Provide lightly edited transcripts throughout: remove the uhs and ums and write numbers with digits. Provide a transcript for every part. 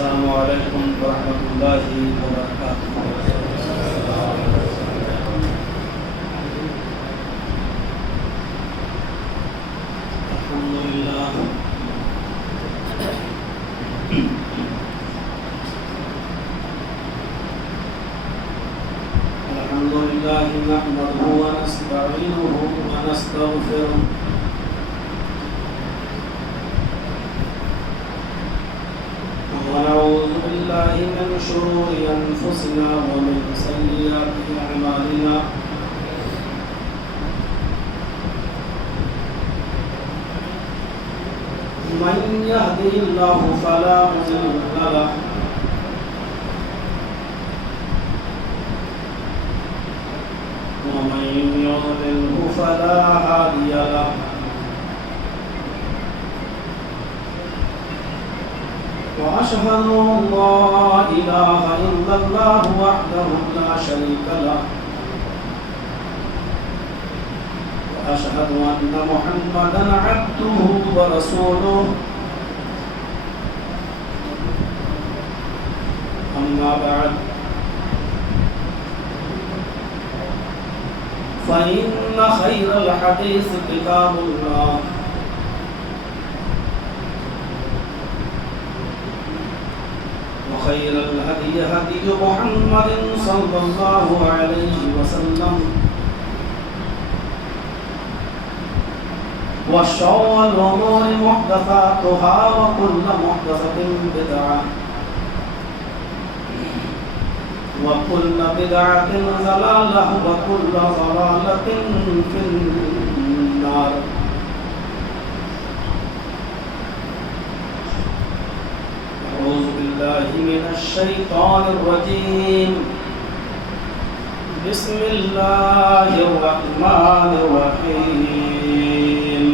السلام علیکم ورحمۃ اللہ وبرکاتہ۔ الحمد للہ نحمده ونستعینه ونستغفره ونعوذ بالله من شرور أنفسنا ومن سيئات أعمالنا من يهده الله فلا مضل له ومن يضلله فلا هادي له وأشهد أن لا إله إلا الله وحده لا شريك له وأشهد أن محمدا عبده ورسوله أما بعد فإن خير الحديث كتاب الله وخير الهدي هدي محمد صلى الله عليه وسلم وشر الأمور محدثاتها وكل محدثة بدعة وكل بدعة ضلالة وكل ضلالة في النار۔ أعوذ بالله من الشيطان الرجيم، بسم الله الرحمن الرحيم۔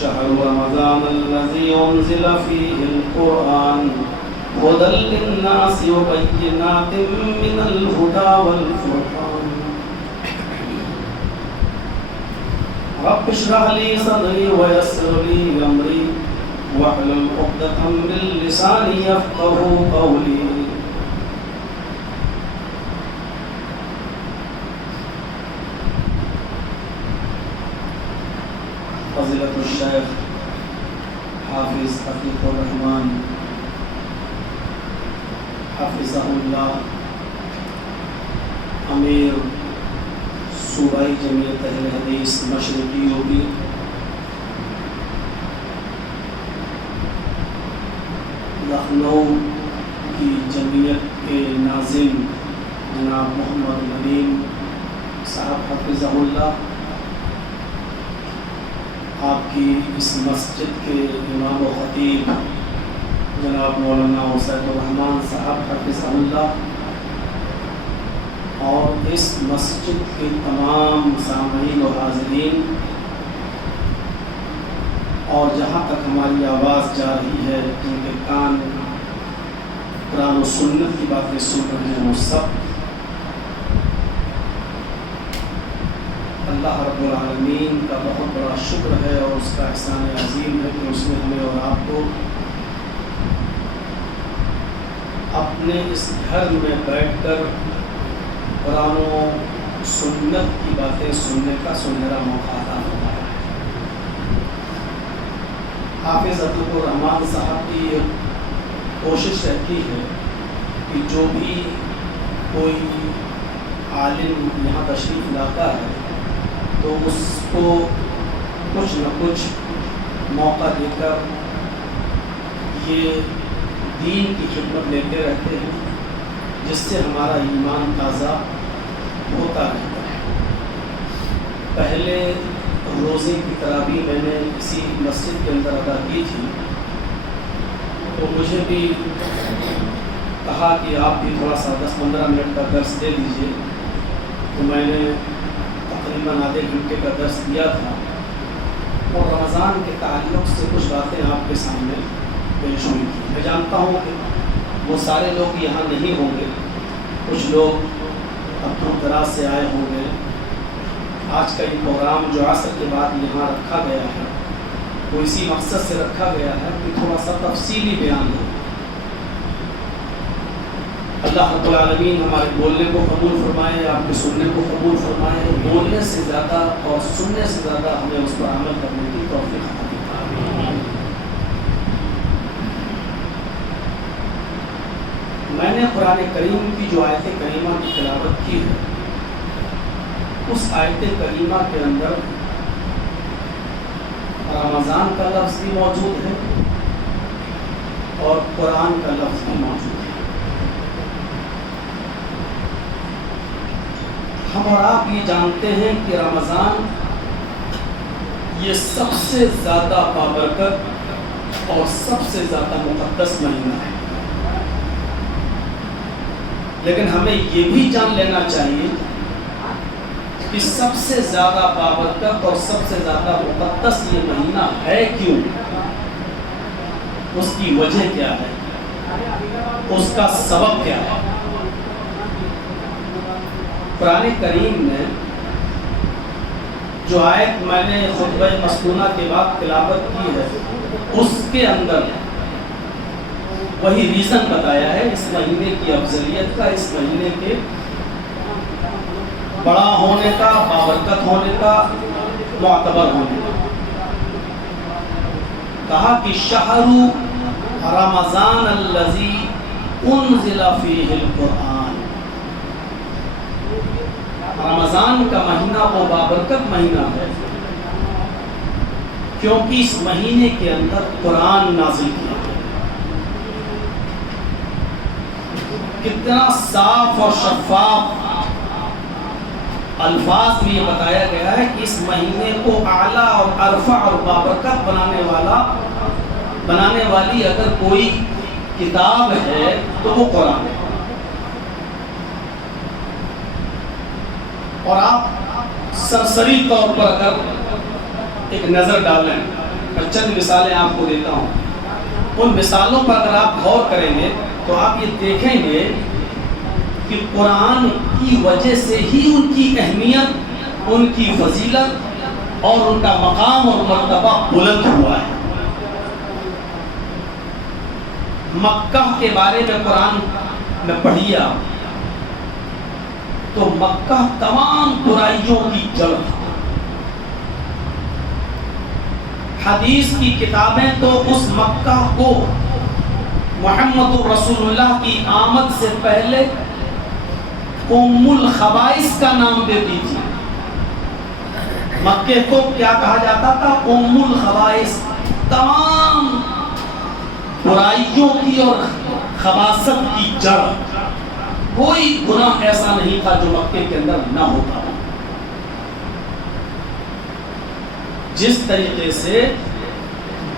شهر رمضان الذي أنزل فيه القرآن هدى للناس وبينات من الهدى والفرقان، رب اشرح لي صدري ويسر لي أمري واحلل عقدة من لساني يفقهوا قولي۔ فضیلت الشیخ حافظ عتیق الرحمن حفظہ اللہ، امیر صوبائی جمعیت اہل حدیث مشرقی یوپی، لکھنؤ کی جمعیت کے ناظم جناب محمد ندیم صاحب حفظہ اللہ، آپ کی اس مسجد کے امام و خطیب جناب مولانا حسین الرحمان صاحب حفظہ اللہ، اور اس مسجد کے تمام سامعین و حاضرین، اور جہاں تک ہماری آواز جا رہی ہے جن کے کان قرآن و سنت کی باتیں سن رہے ہیں، وہ سب اللہ رب العالمین کا بہت بڑا شکر ہے اور اس کا احسان عظیم ہے کہ اس نے ہمیں اور آپ کو اپنے اس گھر میں بیٹھ کر قرآن و سنت کی باتیں سننے کا سنہرا موقع عطا فرمایا ہے۔ حافظ عتیق الرحمان صاحب کی یہ کوشش رہتی ہے کہ جو بھی کوئی عالم یہاں تشریف لاتا ہے تو اس کو کچھ نہ کچھ موقع دے کر یہ دین کی خدمت لیتے رہتے ہیں، جس سے ہمارا ایمان تازہ ہوتا رہتا ہے۔ پہلے روزے کی تراویح میں نے اسی مسجد کے اندر ادا کی تھی، تو مجھے بھی کہا کہ آپ بھی تھوڑا سا 10-15 منٹ کا درس دے دیجئے، تو میں نے تقریباً آدھے گھنٹے کا درس دیا تھا، اور رمضان کے تعلق سے کچھ باتیں آپ کے سامنے پیش ہوئی تھی۔ میں جانتا ہوں کہ وہ سارے لوگ یہاں نہیں ہوں گے، کچھ لوگ اب دور دراز سے آئے ہوں گے۔ آج کا یہ پروگرام جو عصر کے بعد یہاں رکھا گیا ہے، وہ اسی مقصد سے رکھا گیا ہے کہ تھوڑا سا تفصیلی بیان ہو۔ اللہ رب العالمین ہمارے بولنے کو قبول فرمائے، آپ کے سننے کو قبول فرمائے، بولنے سے زیادہ اور سننے سے زیادہ ہمیں اس پر عمل کرنے کی توفیق عطا فرمائے۔ میں نے قرآن کریم کی جو آیت کریمہ کی تلاوت کی ہے، اس آیت کریمہ کے اندر رمضان کا لفظ بھی موجود ہے اور قرآن کا لفظ بھی موجود ہے۔ ہم اور آپ یہ جانتے ہیں کہ رمضان یہ سب سے زیادہ بابرکت اور سب سے زیادہ مقدس مہینہ ہے، لیکن ہمیں یہ بھی جان لینا چاہیے کہ سب سے زیادہ بابرکت اور سب سے زیادہ مقدس یہ مہینہ ہے کیوں، اس کی وجہ کیا ہے، اس کا سبب کیا ہے۔ قرآن کریم میں جو آیت میں نے خطبہ مسنونہ کے بعد تلاوت کی ہے، اس کے اندر وہی ریزن بتایا ہے اس مہینے کی افضلیت کا، اس مہینے کے بڑا ہونے کا، بابرکت ہونے کا، معتبر ہونے کا۔ کہا کہ شہر رمضان الذی انزل فیہ القرآن، رمضان کا مہینہ وہ بابرکت مہینہ ہے کیونکہ اس مہینے کے اندر قرآن نازل کیا گیا۔ کتنا صاف اور شفاف الفاظ میں یہ بتایا گیا ہے کہ اس مہینے کو اعلیٰ اور ارفع اور بابرکت بنانے والی اگر کوئی کتاب ہے تو وہ قرآن ہے۔ اور آپ سرسری طور پر اگر ایک نظر ڈالیں، میں چند مثالیں آپ کو دیتا ہوں، ان مثالوں پر اگر آپ غور کریں گے تو آپ یہ دیکھیں گے کہ قرآن کی وجہ سے ہی ان کی اہمیت، ان کی فضیلت اور ان کا مقام اور مرتبہ بلند ہوا ہے۔ مکہ کے بارے میں قرآن میں پڑھیے تو مکہ تمام برائیوں کی جڑ تھا۔ حدیث کی کتابیں تو اس مکہ کو محمد رسول اللہ کی آمد سے پہلے ام الخبائث کا نام دیتی تھی۔ مکہ کو کیا کہا جاتا تھا؟ ام الخبائث، تمام برائیوں کی اور خباثت کی جڑ۔ کوئی گناہ ایسا نہیں تھا جو مکے کے اندر نہ ہوتا۔ جس طریقے سے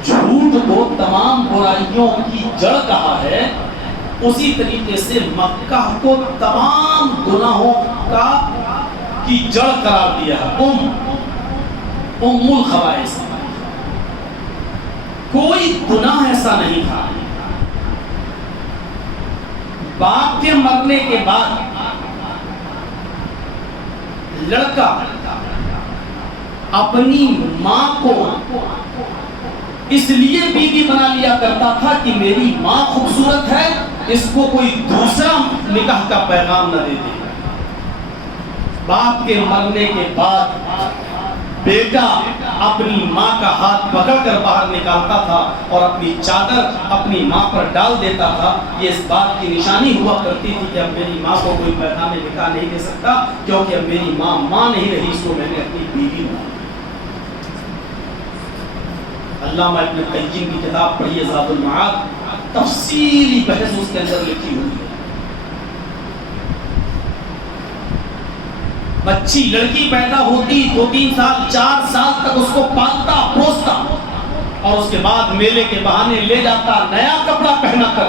جھوٹ کو تمام برائیوں کی جڑ کہا ہے، اسی طریقے سے مکہ کو تمام گناہوں کی جڑ قرار دیا ہے۔ ام الخبائث، کوئی گناہ ایسا نہیں تھا۔ باپ کے مرنے کے بعد لڑکا اپنی ماں کو اس لیے بیوی بنا لیا کرتا تھا کہ میری ماں خوبصورت ہے، اس کو کوئی دوسرا نکاح کا پیغام نہ دے دے۔ باپ کے مرنے کے بعد بیٹا اپنی ماں کا ہاتھ پکڑ کر باہر نکالتا تھا اور اپنی چادر اپنی ماں پر ڈال دیتا تھا۔ یہ اس بات کی نشانی ہوا کرتی تھی کہ اب میری ماں کو کوئی پیغام نکاح نہیں دے سکتا، کیونکہ اب میری ماں نہیں رہی، اس کو میں نے اپنی بیوی بنا لیا۔ علامہ ابن قیم کی کتاب پڑھیے زاد المعاد، تفصیلی بحث اس کے اندر لکھی ہوئی ہے۔ بچی لڑکی پیدا ہوتی 2-3 سال 4 سال تک اس کو پالتا پوستا اور اس کے بعد میلے کے بہانے لے جاتا نیا کپڑا پہنا کر،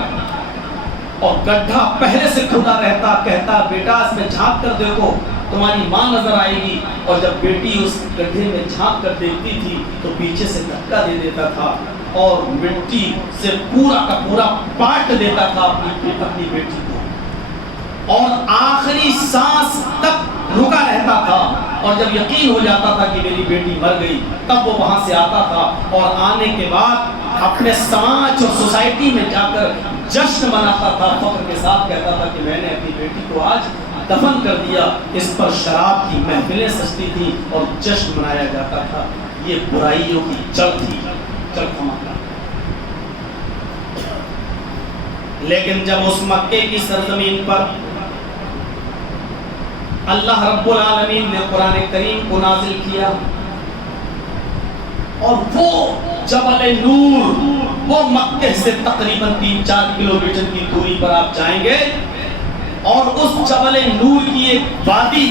اور گڈھا پہلے سے کھلا رہتا، کہتا بیٹا اس میں جھانک کر دیکھو تمہاری ماں نظر آئے گی، اور جب بیٹی اس گڈھے میں جھانک کر دیکھتی تھی تو پیچھے سے دھکا دے دیتا تھا اور مٹی سے پورا کا پورا پاٹ دیتا تھا اپنی بیٹی کو، اور آخری سانس تک رکا رہتا تھا اور جب یقین ہو جاتا تھا کہ میری بیٹی مر گئی تب وہ وہاں سے آتا تھا اور آنے کے بعد اپنے سماج اور سوسائٹی میں جا کر جشن مناتا تھا، فخر کے ساتھ کہتا تھا کہ میں نے اپنی بیٹی کو آج دفن کر دیا۔ اس پر شراب کی محفلیں سجتی تھیں اور جشن منایا جاتا تھا۔ یہ برائیوں کی جڑ تھی، جڑ کا معاملہ۔ لیکن جب اس مکے کی سرزمین پر اللہ رب العالمین نے قرآن کریم کو نازل کیا اور وہ جبل نور، وہ مکے سے تقریباً 3-4 کلومیٹر کی دوری پر آپ جائیں گے اور اس جبل نور کی ایک وادی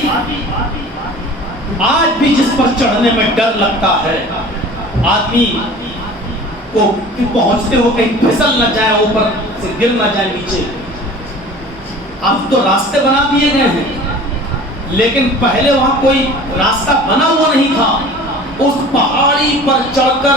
آج بھی جس پر چڑھنے میں ڈر لگتا ہے، آدمی کو پہنچتے ہو کہیں پھسل نہ جائے، اوپر سے گر نہ جائے نیچے۔ اب تو راستے بنا دیے گئے ہیں لیکن پہلے وہاں کوئی راستہ بنا ہوا نہیں تھا۔ اس پہاڑی پر چڑھ کر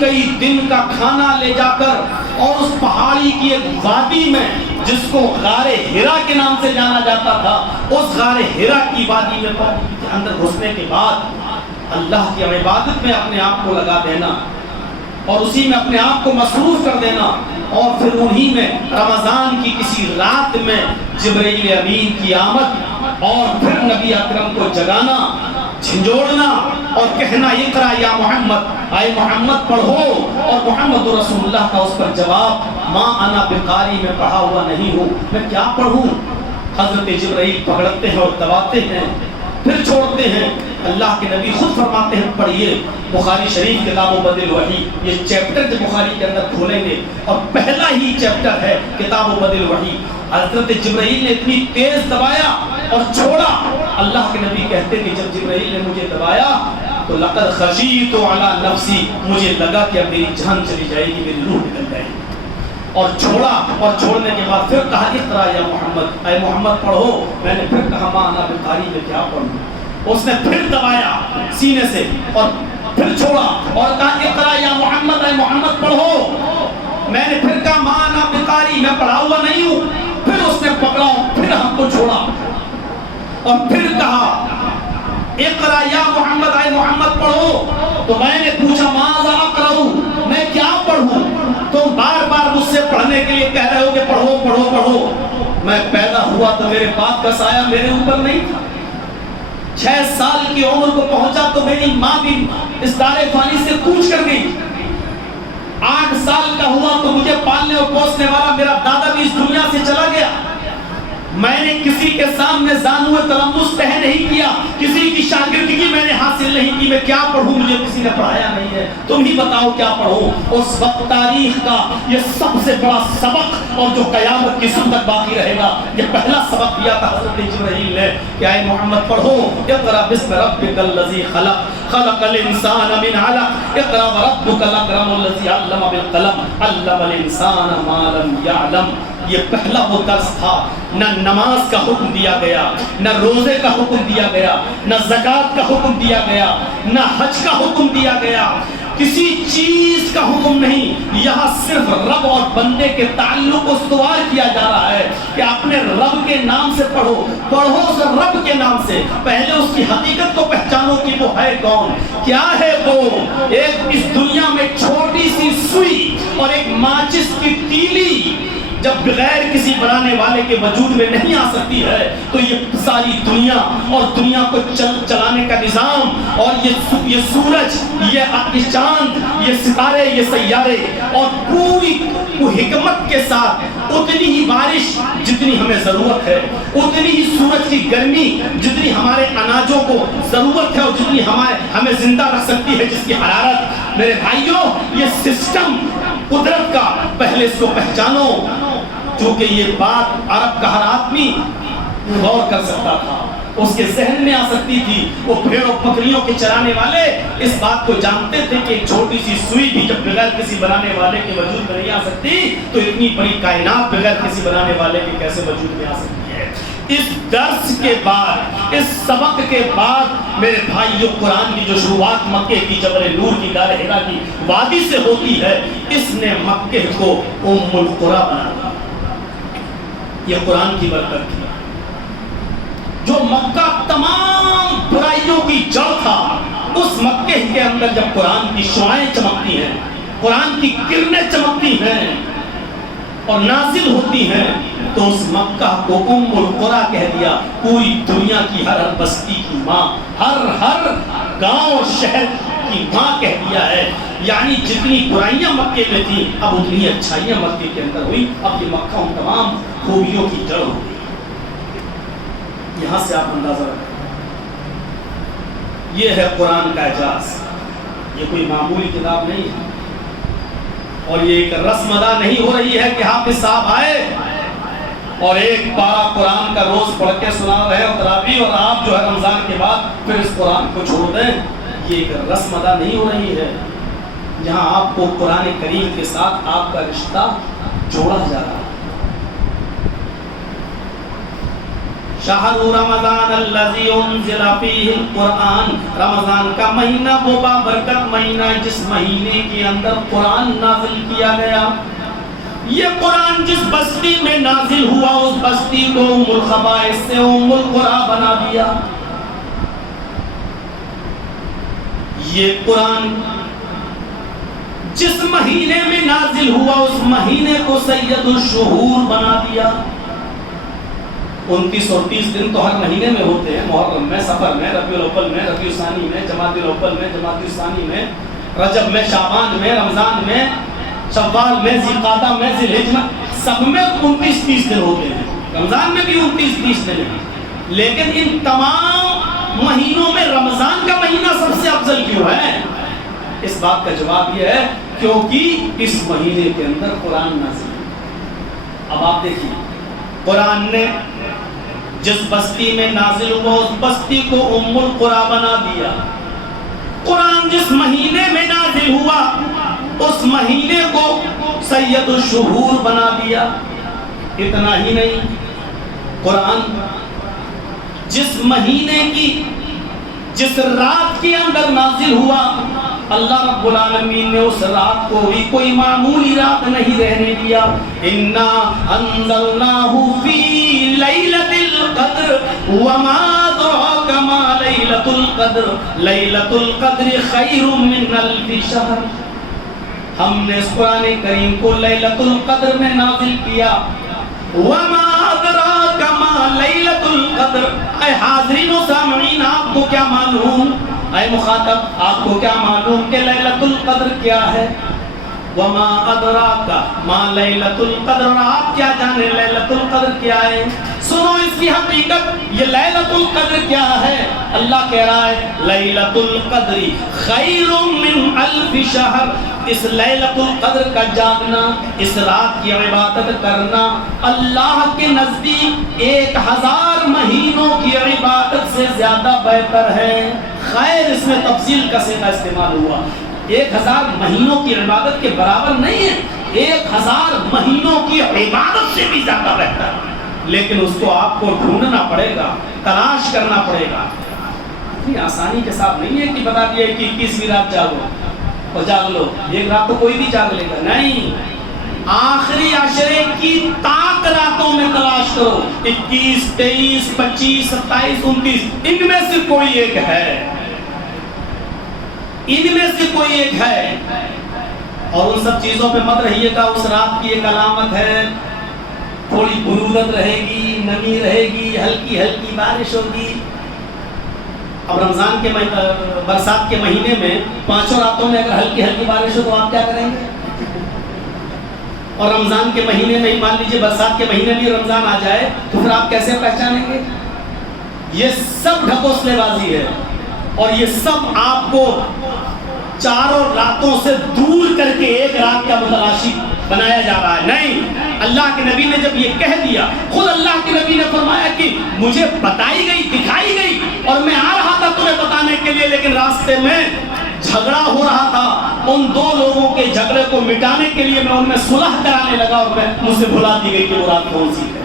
کئی دن کا کھانا لے جا کر اور اس پہاڑی کی ایک وادی میں جس کو غار ہرا کے نام سے جانا جاتا تھا، اس غار ہرا کی وادی میں اندر گھسنے کے بعد اللہ کی عبادت میں اپنے آپ کو لگا دینا اور اسی میں اپنے آپ کو مصروف کر دینا، اور پھر انہی میں رمضان کی کسی رات میں جبرائیل امین کی آمد اور پھر نبی اکرم کو جگانا، جھنجھوڑنا اور کہنا اقرا یا محمد، اے محمد پڑھو، اور محمد رسول اللہ کا اس پر جواب ما انا بقاری، میں پڑھا ہوا نہیں ہوں، میں کیا پڑھوں۔ حضرت جبرائیل پکڑتے ہیں اور دباتے ہیں، پھر چھوڑتے ہیں۔ اللہ کے نبی خود فرماتے ہیں پڑھیے بخاری شریف کتاب بدل وحی، یہ چیپٹر جو بخاری کے اندر کھولیں گے اور پہلا ہی چیپٹر ہے کتاب بدل وحی۔ حضرت جبرائیل نے اتنی تیز دبایا اور چھوڑا، اللہ کے نبی کہتے کہ جب جبرائیل نے مجھے دبایا تو لقد خشیت علی نفسی، مجھے لگا کہ اب میری جان چلی جائے گی، میری روح نکل جائے گی، اور چھوڑا، اور چھوڑنے کے بعد پھر کہا اقرا یا محمد، اے محمد پڑھو۔ میں نے پھر کہا ما انا بقاری، میں کیا پڑھوں۔ اس نے پھر دبایا سینے سے اور پھر چھوڑا اور کہا اقرا یا محمد، اے محمد پڑھو۔ میں نے پھر کہا ما انا بقاری، میں پڑھا ہوا نہیں ہوں۔ پھر اس نے پکڑا، پھر ہم کو چھوڑا اور پھر کہا اقرا یا محمد، اے محمد پڑھو۔ تو میں نے پوچھا ماذا اقرأ، میں کیا پڑھوں؟ تم بار بار مجھ سے پڑھنے کے لیے کہہ رہے ہو کہ پڑھو پڑھو پڑھو۔ میں پیدا ہوا تو میرے باپ کا سایہ میرے اوپر نہیں تھا، 6 سال کی عمر کو پہنچا تو میری ماں بھی اس دار فانی سے کوچ کر گئی، 8 سال کا ہوا تو مجھے پالنے اور پوسنے والا میرا دادا بھی اس دنیا سے چلا گیا۔ میں نے کسی کے سامنے زانو تلمس طے نہیں کیا، کسی کی شاگردگی میں نے حاصل نہیں کی، میں کیا پڑھوں، مجھے کسی نے پڑھایا نہیں ہے، تم ہی بتاؤ کیا پڑھوں۔ اس وقت تاریخ کا یہ سب سے بڑا سبق اور جو قیامت کی سب تک باقی رہے گا، یہ پہلا سبق دیا تھا حضرت جبرائیل نے کہ اے محمد پڑھو اقرا بسم ربک الذی خلق خلق الانسان من علق اقرا وربک الاکرم الذی علم بالقلم علم الانسان ما لم یعلم۔ یہ پہلا وہ درس تھا، نہ نماز کا حکم دیا گیا، نہ روزے کا حکم دیا گیا، نہ زکوٰۃ کا حکم دیا گیا، نہ حج کا حکم دیا گیا، کسی چیز کا حکم نہیں۔ یہاں صرف رب اور بندے کے تعلق کو استوار کیا جا رہا ہے کہ اپنے رب کے نام سے پڑھو، پڑھو اسے رب کے نام سے، پہلے اس کی حقیقت کو پہچانو کہ وہ ہے کون، کیا ہے وہ۔ ایک اس دنیا میں چھوٹی سی سوئی اور ایک ماچس کی تیلی جب بغیر کسی بنانے والے کے وجود میں نہیں آ سکتی ہے تو یہ ساری دنیا اور دنیا کو چلانے کا نظام اور یہ سورج، یہ چاند، یہ ستارے، یہ سیارے اور پوری حکمت کے ساتھ اتنی ہی بارش جتنی ہمیں ضرورت ہے، اتنی ہی سورج کی گرمی جتنی ہمارے اناجوں کو ضرورت ہے اور جتنی ہمیں زندہ رکھ سکتی ہے جس کی حرارت۔ میرے بھائیوں، یہ سسٹم قدرت کا پہلے اس کو پہچانو، چونکہ یہ بات عرب کا ہر آدمی غور کر سکتا تھا، اس کے ذہن میں آ سکتی تھی۔ وہ بھیڑ و بکریوں کے چرانے والے اس بات کو جانتے تھے کہ ایک چھوٹی سی سوئی بھی جب بغیر کسی بنانے والے کے وجود میں نہیں آ سکتی تو اتنی بڑی کائنات بغیر کسی بنانے والے کے کیسے وجود میں آ سکتی ہے۔ اس درس کے بعد، اس سبق کے بعد میرے بھائیو، قرآن کی جو شروعات مکے کی جبل نور کی غار ہرا کی وادی سے ہوتی ہے، اس نے مکے کو ام القریٰ بنا دیا۔ یہ قرآن کی برکت تھی۔ جو مکہ تمام برائیوں کی جڑ تھا، اس مکے کے اندر جب قرآن کی شعائیں چمکتی ہیں، قرآن کی کرنیں چمکتی ہیں اور نازل ہوتی ہیں، تو اس مکہ کو ام القریٰ کہہ دیا، پوری دنیا کی ہر بستی کی ماں، ہر گاؤں شہر کی ماں کہہ دیا ہے۔ یعنی جتنی برائیاں مکے میں تھیں، اب اتنی اچھائیاں مکے کے اندر ہوئی، اب یہ مکہ ان تمام خوبیوں کی جڑ ہو گئی۔ یہاں سے آپ اندازہ رکھیں، یہ ہے قرآن کا اعجاز، یہ کوئی معمولی کتاب نہیں ہے، اور یہ ایک رسم ادا نہیں ہو رہی ہے کہ حافظ صاحب آئے اور ایک پارہ قرآن کا روز پڑھ کے سنا رہے اور تراویح، اور آپ جو ہے رمضان کے بعد پھر اس قرآن کو چھوڑ دیں۔ یہ ایک رسم ادا نہیں ہو رہی ہے، یہاں آپ کو قرآن کریم کے ساتھ آپ کا رشتہ جوڑا جا رہا ہے۔ شہر رمضان الذی انزل فیہ القرآن، رمضان کا مہینہ وہ بابرکت مہینہ جس مہینے کے اندر قرآن نازل کیا گیا۔ یہ قرآن جس بستی میں نازل ہوا، اس بستی کو ام الخبائث سے ام القریٰ بنا دیا۔ یہ قرآن جس مہینے میں نازل ہوا، اس مہینے کو سید الشہور بنا دیا۔ 29 اور 30 دن تو ہر مہینے میں ہوتے ہیں، محرم میں، سفر میں، ربیع الاول میں، ربیع الثانی میں، جمادی الاول میں، جمادی الثانی میں، رجب میں، شعبان میں، رمضان میں، شوال میں، ذوالقعدہ میں، ذی الحجہ میں، سب میں 29-30 دن ہوتے ہیں۔ رمضان میں بھی 29-30 دن ہیں، لیکن ان تمام مہینوں میں رمضان کا مہینہ سب سے افضل کیوں ہے؟ اس بات کا جواب یہ ہے کیونکہ اس مہینے کے اندر قرآن نازل ہے۔ اب آپ دیکھیے، قرآن نے جس بستی میں نازل ہوا، اس بستی کو ام القریٰ بنا دیا۔ قرآن جس مہینے میں نازل ہوا، اس مہینے کو سید الشہور بنا دیا۔ اتنا ہی نہیں، قرآن جس مہینے کی جس رات کے اندر نازل ہوا، اللہ رب العالمین نے اس رات کو بھی کوئی معمولی رات نہیں رہنے دیا۔ انا انزلناہ فی لیلۃ القدر وما ادراک ما لیلۃ القدر لیلۃ القدر خیر من الف شہر۔ ہم نے اس قرآن کریم کو لیلۃ القدر میں نازل کیا۔ وما ادراک ما لیلۃ القدر، اے حاضرین و سامعین، آپ کو کیا معلوم، اے مخاطب آپ کو کیا معلوم کہ لیلۃ القدر کیا ہے؟ وما ادراک ما لیلۃ القدر، اور آپ کیا جانے لیلۃ القدر کیا ہے؟ سنو اس کی حقیقت، یہ لیلۃ القدر کیا ہے؟ اللہ کہہ رہا ہے لیلۃ القدر خیر من الف شہر۔ اس لیلۃ القدر کا جاگنا، اس رات کی عبادت کرنا اللہ کے نزدیک 1000 مہینوں کی عبادت سے زیادہ بہتر ہے۔ خیر اس میں تفصیل کا صیغہ استعمال ہوا، 1000 مہینوں کی عبادت کے برابر نہیں ہے، 1000 مہینوں کی عبادت سے بھی زیادہ بہتر ہے، لیکن اس کو آپ کو ڈھونڈنا پڑے گا، تلاش کرنا پڑے گا۔ اتنی آسانی کے ساتھ نہیں ہے کہ بتا دیا کہ 21ویں رات جاگو اور جاگ لو، ایک رات تو کوئی بھی جاگ لے گا، نہیں، آخری عشرے کی طاق راتوں میں تلاش کرو، 21 23 25 27 29، ان میں سے کوئی ایک ہے، ان میں سے کوئی ایک ہے۔ اور ان سب چیزوں پہ مت رہیے گا، اس رات کی ایک علامت ہے، تھوڑی برودت رہے گی، نمی رہے گی، ہلکی ہلکی بارش ہوگی۔ اب رمضان کے برسات کے مہینے میں 5 راتوں میں اگر ہلکی ہلکی بارش ہو تو آپ کیا کریں گے؟ اور رمضان کے مہینے میں مان لیجیے برسات کے مہینے میں رمضان آ جائے تو پھر آپ کیسے پہچانیں گے؟ یہ سب ڈھکوسلے بازی ہے، اور یہ سب آپ کو چاروں راتوں سے دور کر کے ایک رات کا متلاشی بنایا جا رہا ہے۔ نہیں، اللہ کے نبی نے جب یہ کہہ دیا، خود اللہ کے نبی نے فرمایا کہ مجھے بتائی گئی، دکھائی گئی، اور میں آ رہا تھا تمہیں بتانے کے لیے، لیکن راستے میں جھگڑا ہو رہا تھا، ان دو لوگوں کے جھگڑے کو مٹانے کے لیے میں ان میں صلح کرانے لگا، اور مجھ سے بھلا دی گئی کہ وہ رات کون سی ہے۔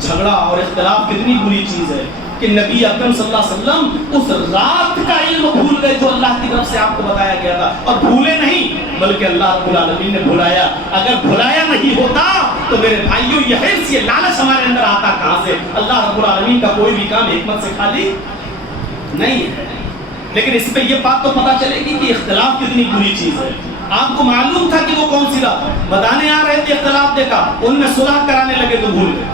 جھگڑا اور اختلاف کتنی بری چیز ہے، کہ نبی اکرم صلی اللہ علیہ وسلم اس رات کا علم بھول گئے جو اللہ کی طرف سے آپ کو بتایا گیا تھا، اور بھولے نہیں بلکہ اللہ رب العالمین نے بھلایا۔ اگر بھلایا نہیں ہوتا تو میرے بھائیوں یہ حرص، یہ لالچ ہمارے اندر آتا کہاں سے؟ اللہ رب العالمین کا کوئی بھی کام حکمت سے خالی نہیں ہے۔ لیکن اس پہ یہ بات تو پتہ چلے گی کہ اختلاف کتنی بری چیز ہے۔ آپ کو معلوم تھا کہ وہ کون سی رات بتانے آ رہے تھے، اختلاف دیکھا، ان میں صلح کرانے لگے تو بھول گئے۔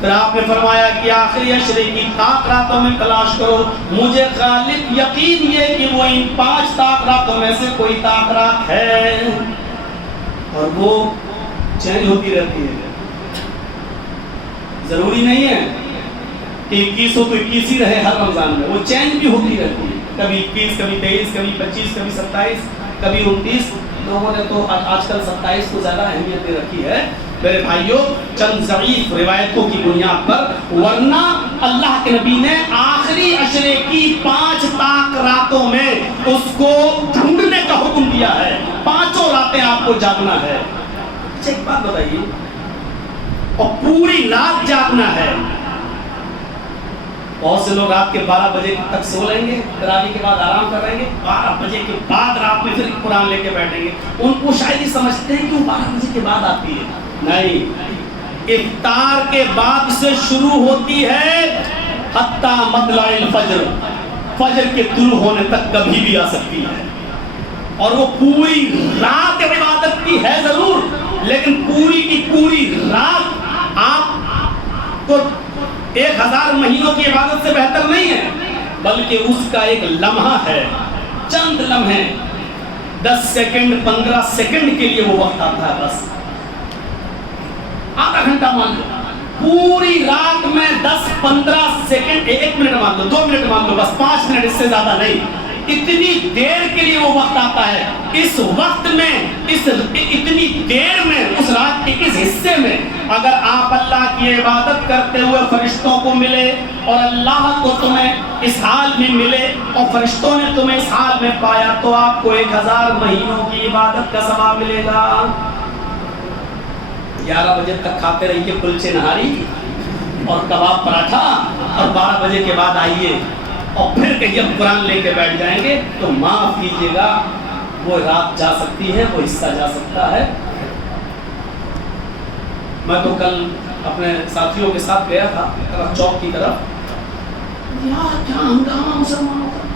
پھر آپ نے فرمایا کہ آخری عشرے کی طاق راتوں میں تلاش کرو، مجھے غالب یقین یہ کہ وہ ان 5 طاق راتوں میں سے کوئی طاق رات ہے، اور وہ چینج ہوتی رہتی ہے۔ ضروری نہیں ہے کہ 21 ہو تو 21 ہی رہے ہر رمضان میں، وہ چینج بھی ہوتی رہتی ہے، کبھی 21، کبھی 23، کبھی 25، کبھی 27، کبھی 29۔ لوگوں نے تو آج کل 27 کو زیادہ اہمیت دے رکھی ہے۔ میرے بھائیوں، چند ضعیف روایتوں کی بنیاد پر، ورنہ اللہ کے نبی نے آخری عشرے کی 5 طاق راتوں میں اس کو ڈھونڈنے کا حکم دیا ہے، 5 راتیں آپ کو جاگنا ہے۔ اچھا ایک بات بتائیے، اور پوری رات جاگنا ہے۔ بہت سے لوگ رات کے 12 بجے تک سو لیں گے، تراویح کے بعد آرام کر رہیں گے، 12 بجے کے بعد رات میں پھر قرآن لے کے بیٹھیں گے۔ ان کو شاید یہ سمجھتے ہیں کہ وہ 12 بجے کے بعد آتی ہے، نہیں، افطار کے بعد سے شروع ہوتی ہے حتیٰ مطلع الفجر، فجر کے طلوع ہونے تک کبھی بھی آ سکتی ہے، اور وہ پوری رات عبادت کی ہے ضرور، لیکن پوری کی پوری رات آپ کو 1000 مہینوں کی عبادت سے بہتر نہیں ہے، بلکہ اس کا ایک لمحہ ہے، چند لمحے، 10 سیکنڈ 15 سیکنڈ کے لیے وہ وقت آتا ہے، بس آدھا گھنٹہ مان لو، پوری رات میں 10-15 سیکنڈ، 1 منٹ مان لو، 2 منٹ مان لو، بس 5 منٹ، اس سے زیادہ نہیں، اتنی دیر کے لیے وہ وقت آتا ہے۔ اس وقت میں، اتنی دیر میں، اس رات کے اس حصے میں اگر آپ اللہ کی عبادت کرتے ہوئے فرشتوں کو ملے، اور اللہ کو تمہیں اس حال میں ملے، اور فرشتوں نے تمہیں اس حال میں پایا، تو آپ کو 1000 مہینوں کی عبادت کا ثواب ملے گا۔ 11 بجے تک کھاتے رہیے کلچے نہاری اور کباب پراٹھا، اور 12 بجے کے بعد آئیے اور پھر کہیں اب قرآن لے کے بیٹھ جائیں گے تو معاف کیجیے گا، وہ رات جا سکتی ہے، وہ حصہ جا سکتا ہے۔ میں تو کل اپنے ساتھیوں کے ساتھ گیا تھا چوک کی طرف، یار کیا ہنگامہ مسلمانوں کا،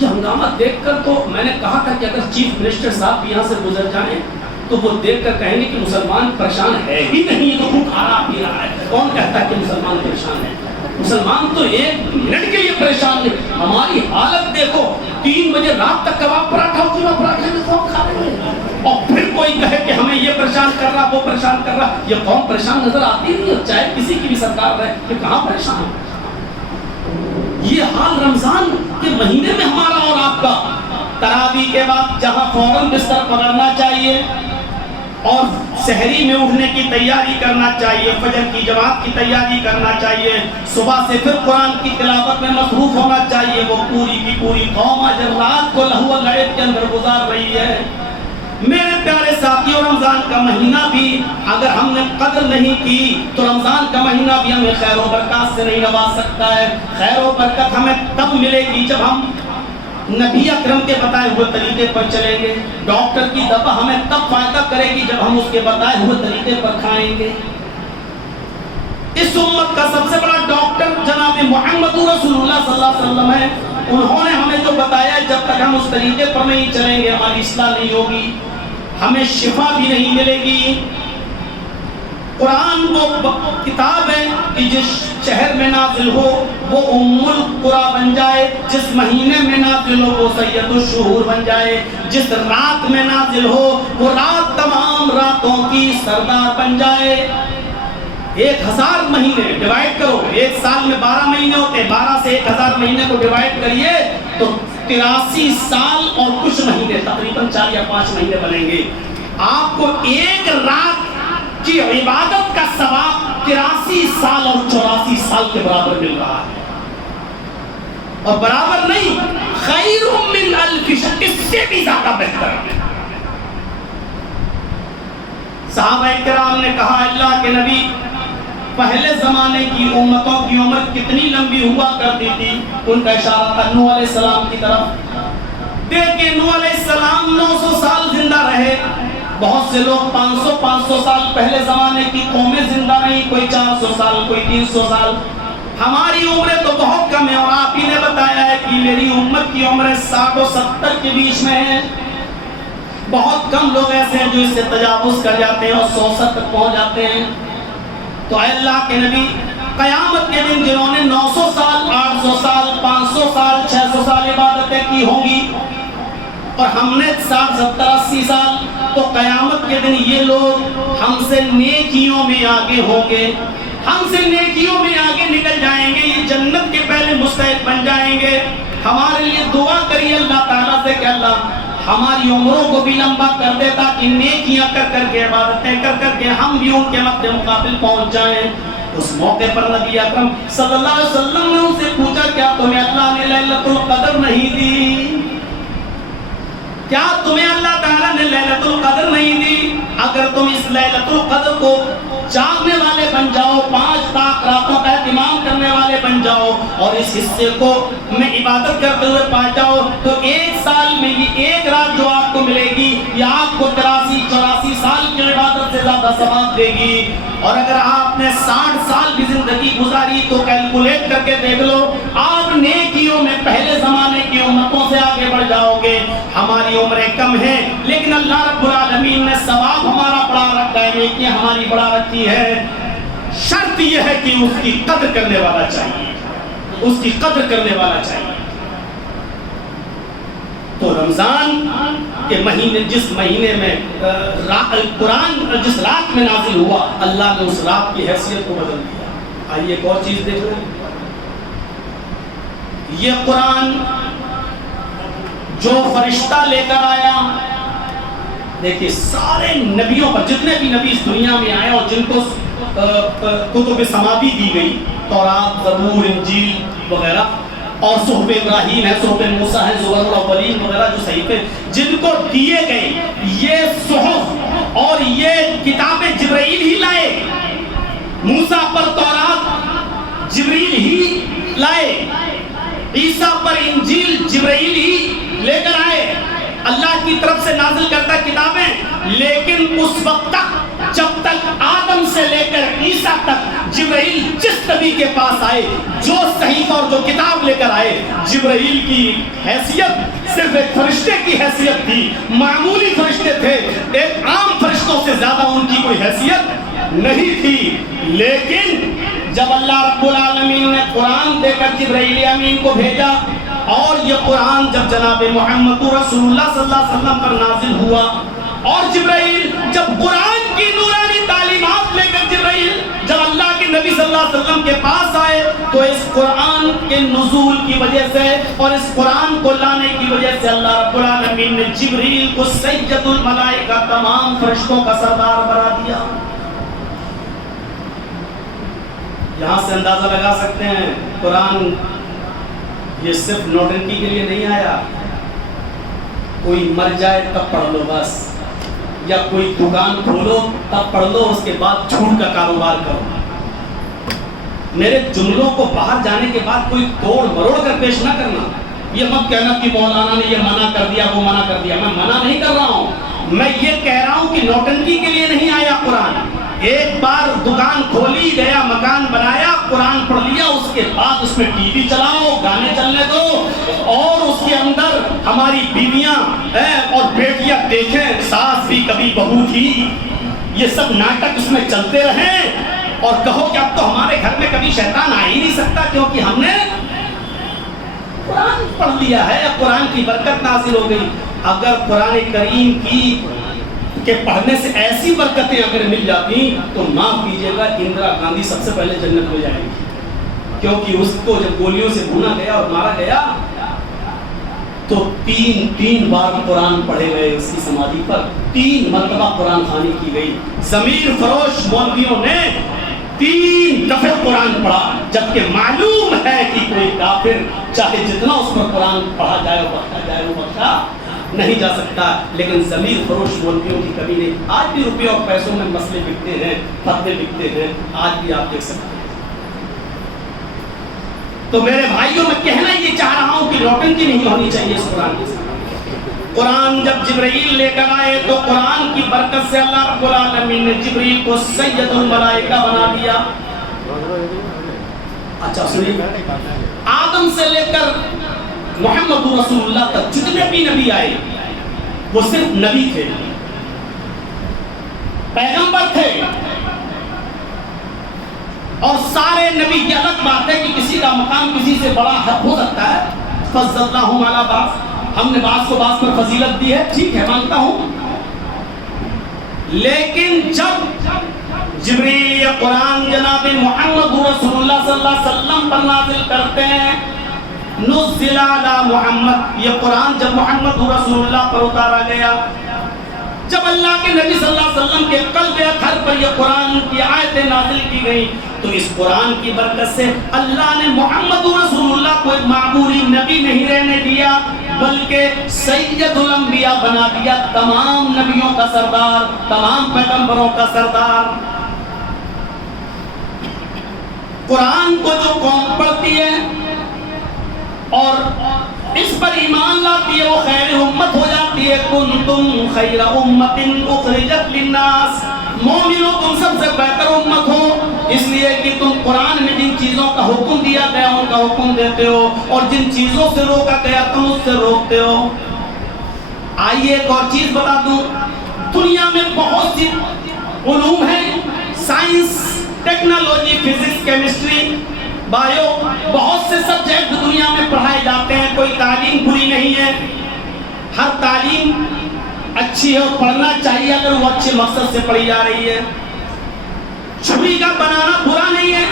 یہ ہنگامہ دیکھ کر تو میں نے کہا تھا کہ اگر چیف منسٹر صاحب بھی یہاں سے گزر جائیں تو وہ دیکھ کر کہیں گے کہ مسلمان پریشان ہے ہی نہیں، تو خوب کھا پی رہا ہے، کون کہتا ہے کہ مسلمان پریشان ہے؟ مسلمان تو 1 منٹ کے لیے پریشان نہیں۔ ہماری حالت دیکھو، 3 بجے رات تک کباب پراٹھا چولہا پراٹھے میں قوم کھا رہے ہیں، اور پھر کوئی کہے کہ ہمیں یہ پریشان کر رہا، وہ پریشان کر رہا۔ یہ قوم پریشان نظر آتی نہیں ہے، چاہے کسی کی بھی سرکار رہے، کہ کہاں پریشان ہے۔ یہ حال رمضان کے مہینے میں ہمارا اور آپ کا، تراویح کے بعد جہاں فوراً بستر پکڑنا چاہیے، اور سحری میں اٹھنے کی تیاری کرنا چاہیے، فجر کی جماعت کی تیاری کرنا چاہیے، صبح سے پھر قرآن کی تلاوت میں مصروف ہونا چاہیے، وہ پوری کی پوری قوم آج رات کو لہو و لعب کے اندر گزار رہی ہے۔ میرے پیارے ساتھیوں، رمضان کا مہینہ بھی اگر ہم نے قدر نہیں کی تو رمضان کا مہینہ بھی ہمیں خیر و برکات سے نہیں نواز سکتا ہے۔ خیر و برکت ہمیں تب ملے گی جب ہم نبی اکرم کے بتائے ہوئے طریقے پر چلیں گے۔ ڈاکٹر کی دوا ہمیں تب فائدہ کرے گی جب ہم اس کے بتائے ہوئے طریقے پر کھائیں گے۔ اس امت کا سب سے بڑا ڈاکٹر جناب محمد رسول اللہ صلی اللہ علیہ وسلم ہے۔ انہوں نے ہمیں جو بتایا، جب تک ہم اس طریقے پر نہیں چلیں گے ہماری اصلاح نہیں ہوگی، ہمیں شفا بھی نہیں ملے گی۔ قرآن وہ کتاب ہے کہ جس شہر میں نازل ہو وہ ام القرى بن جائے، جس مہینے میں نازل ہو وہ سید الشہور بن جائے، جس رات میں نازل ہو وہ رات تمام راتوں کی سردار بن جائے۔ 1000 مہینے ڈیوائیڈ کرو، 1 سال میں 12 مہینے ہوتے ہیں، 12 سے 1000 مہینے کو ڈیوائیڈ کریے تو 83 سال اور کچھ مہینے، تقریباً 4 یا 5 مہینے بنیں گے۔ آپ کو ایک رات کی عبادت کا ثواب 83 سال اور 84 سال کے برابر مل رہا ہے، اور برابر نہیں، خیر من الف شہر، اس سے بھی زیادہ بہتر ہے۔ صحابہ کرام نے کہا اللہ کے نبی پہلے زمانے کی امتوں کی عمر کتنی لمبی ہوا کرتی تھی، ان کا اشارہ تھا نوح علیہ السلام کی طرف۔ دیکھیں نوح علیہ السلام 900 سال زندہ رہے، بہت سے لوگ 500 سال پہلے زمانے کی قومیں زندہ رہی، کوئی 400 سال، کوئی 300 سال۔ ہماری عمریں تو بہت کم ہے، اور آپ ہی نے بتایا ہے کہ میری امت کی عمریں 60 و 70 کے بیچ میں ہیں۔ بہت کم لوگ ایسے ہیں جو اس سے تجاوز کر جاتے ہیں اور 100 تک پہنچ جاتے ہیں۔ تو اے اللہ کے نبی، قیامت کے دن جنہوں نے 900 سال، 800 سال، 500 سال، 600 سال عبادتیں کی ہوں گی، اور ہم نے 60، 70، 80 سال، تو قیامت کے دن یہ لوگ ہم سے نیکیوں میں آگے ہوں گے، ہم سے نیکیوں میں آگے نکل جائیں گے، یہ جنت کے پہلے مستحق بن جائیں گے۔ ہمارے لیے دعا کریے اللہ تعالیٰ سے کہ اللہ ہماری عمروں کو بھی لمبا کر دے، تاکہ نیکیاں کر کے، عبادتیں کر کے ہم بھی ان کے مد مقابل پہنچ جائیں۔ اس موقع پر نبی اکرم صلی اللہ علیہ وسلم نے ان سے پوچھا، کیا تمہیں اللہ نے لیلۃ القدر نہیں دی؟ کیا تمہیں اللہ تعالیٰ نے لیلۃ القدر نہیں دی؟ اگر تم اس لیلۃ القدر کو جاگنے والے بن جاؤ، 5 راتوں کا اہتمام کرنے والے بن جاؤ، اور اس حصے کو میں عبادت کرتے ہوئے پا جاؤ، تو 1 سال میں یہ 1 رات جو آپ کو ملے گی، یہ آپ کو 83-84 سال کی عبادت سے زیادہ ثواب دے گی۔ اور اگر آپ نے 60 سال کی زندگی گزاری تو کیلکولیٹ کر کے دیکھ لو، آپ نیکیوں میں پہلے زمانے کی امتوں سے آگے بڑھ جاؤ گے۔ ہماری عمریں کم ہیں، لیکن اللہ رب العالمین نے ثواب ہمارا بڑا رکھا ہے، نیکیاں ہماری بڑا رکھی ہے۔ شرط یہ ہے کہ اس کی قدر کرنے والا چاہیے، اس کی قدر کرنے والا چاہیے۔ تو رمضان کے مہینے، جس مہینے میں قرآن جس رات میں نازل ہوا، اللہ نے اس رات کی حیثیت کو بدل دیا۔ آئیے ایک اور چیز دیکھ لیں، یہ قرآن جو فرشتہ لے کر آیا، دیکھیے سارے نبیوں پر، جتنے بھی نبی اس دنیا میں آئے اور جن کو کتب سماوی دی گئی، تورات، زبور، انجیل وغیرہ، اور صحف ابراہیم ہے، صحف موسیٰ ہے، زبر الاولین وغیرہ جو صحیفے جن کو دیے گئے، یہ صحف اور یہ کتابیں جبرائیل ہی لائے۔ موسیٰ پر تورات جبرائیل ہی لائے، عیسیٰ پر انجیل جبرائیل ہی لے کر آئے، اللہ کی طرف سے نازل کرتا کتابیں۔ لیکن اس وقت تک، جب تک آدم سے لے کر عیسیٰ تک جبرائیل جس نبی کے پاس آئے، جو صحیفہ اور جو کتاب لے کر آئے، جبرائیل کی حیثیت صرف ایک فرشتے کی حیثیت تھی، معمولی فرشتے تھے، ایک عام فرشتوں سے زیادہ ان کی کوئی حیثیت نہیں تھی۔ لیکن جب اللہ رب العالمین نے قرآن دے کر جبرائیل امین کو بھیجا، اور یہ قرآن جب جناب محمد رسول اللہ صلی اللہ علیہ وسلم پر نازل ہوا، اور جبرائیل جب قرآن کی نورانی تعلیمات لے کر جبرائیل جب اللہ کے نبی صلی اللہ علیہ وسلم کے پاس آئے، تو اس قرآن کے نزول کی وجہ سے اور اس قرآن کو لانے کی وجہ سے اللہ رب العالمین نے جبرائیل کو سید الملائکہ، تمام فرشتوں کا سردار بنا دیا۔ یہاں سے اندازہ لگا سکتے ہیں قرآن یہ صرف نوٹنکی کے لیے نہیں آیا، کوئی مر جائے تب پڑھ لو بس، یا کوئی دکان کھولو تب پڑھ لو، اس کے بعد جھوٹ کا کاروبار کرو۔ میرے جملوں کو باہر جانے کے بعد کوئی توڑ مروڑ کر پیش نہ کرنا، یہ مت کہنا کہ مولانا نے یہ منع کر دیا، وہ منع کر دیا۔ میں منع نہیں کر رہا ہوں، میں یہ کہہ رہا ہوں کہ نوٹنکی کے لیے نہیں آیا قرآن۔ ایک بار دکان کھولی، گیا مکان بنایا، قرآن پڑھ لیا، اس کے بعد اس میں ٹی وی چلاؤ، گانے چلنے دو، اور اس کے اندر ہماری بیویاں اور بیٹیاں دیکھیں، ساس بھی کبھی بہو تھی، یہ سب ناٹک اس میں چلتے رہیں، اور کہو کہ اب تو ہمارے گھر میں کبھی شیطان آ ہی نہیں سکتا، کیونکہ ہم نے قرآن پڑھ لیا ہے، قرآن کی برکت نازل ہو گئی۔ اگر قرآن کریم کی کہ پڑھنے سے ایسی برکتیں اگر مل جاتی تو معاف کیجیے گا، اندرا گاندھی سب سے پہلے جنت میں جائے گی، کیونکہ اس کو جب گولیوں سے بھونا گیا اور مارا گیا تو تین بار قرآن پڑھے گئے، اس کی سمادھی پر 3 مرتبہ قرآن خوانی کی گئی۔ ضمیر فروش مولویوں نے 3 دفعہ قرآن پڑھا، جبکہ معلوم ہے کہ کوئی کافر چاہے جتنا اس پر قرآن پڑھا جائے اور بخشا جائے وہ بخشا نہیں جا سکتا، لیکن ضمیر فروش مولویوں کی کمی نہیں. آج بھی روپے اور پیسوں میں مسئلے بکتے ہیں، فتوے بکتے ہیں، آج بھی آپ دیکھ سکتے ہیں. تو میرے بھائیوں میں کہنا یہ چاہ رہا ہوں کہ نوٹنکی نہیں ہونی چاہیے اس قرآن کے ساتھ. قرآن جب جبرائیل لے کر آئے تو قرآن کی برکت سے اللہ رب العالمین نے جبرائیل کو سید الملائکہ بنا دیا. اچھا سنیے، آدم سے لے کر محمد رسول اللہ تک جتنے بھی نبی آئے وہ صرف نبی تھے، پیغمبر تھے. اور سارے نبی کی الگ بات ہے کہ کسی کا مقام کسی سے بڑا حق ہو سکتا ہے. فضلناہم علی بعض، ہم نے بعض کو بعض پر فضیلت دی ہے، ٹھیک ہے مانتا ہوں. لیکن جب جبریل یہ قرآن جناب محمد رسول اللہ صلی اللہ علیہ وسلم پر نازل کرتے ہیں، نزل علی محمد، یہ قرآن جب محمد رسول اللہ پر اتارا گیا، جب اللہ کے نبی صلی اللہ علیہ وسلم کے قلب اطہر پر یہ قرآن کی آیتیں نازل کی گئی، تو اس قرآن کی برکت سے اللہ نے محمد رسول اللہ کو ایک معمولی نبی نہیں رہنے دیا، بلکہ سید الانبیاء بنا دیا، تمام نبیوں کا سردار، تمام پیغمبروں کا سردار. قرآن کو جو قوم پڑھتی ہے اور اس پر ایمان لاتی ہے وہ خیر امت ہو جاتی ہے. کنتم خیر امت اخرجت للناس، مومنوں تم سب سے بہتر امت ہو، اس لیے کہ تم قرآن میں جن چیزوں کا حکم دیا گیا ان کا حکم دیتے ہو، اور جن چیزوں سے روکا گیا تم اس سے روکتے ہو. آئیے ایک اور چیز بتا دوں، دنیا میں بہت سی علوم ہیں، science, technology, physics, chemistry, bio, بہت سے سبجیکٹ دنیا میں پڑھائے جاتے ہیں. کوئی تعلیم بری نہیں ہے، ہر تعلیم اچھی ہے اور پڑھنا چاہیے اگر وہ اچھے مقصد سے پڑھی جا رہی ہے. چھری کا بنانا برا نہیں ہے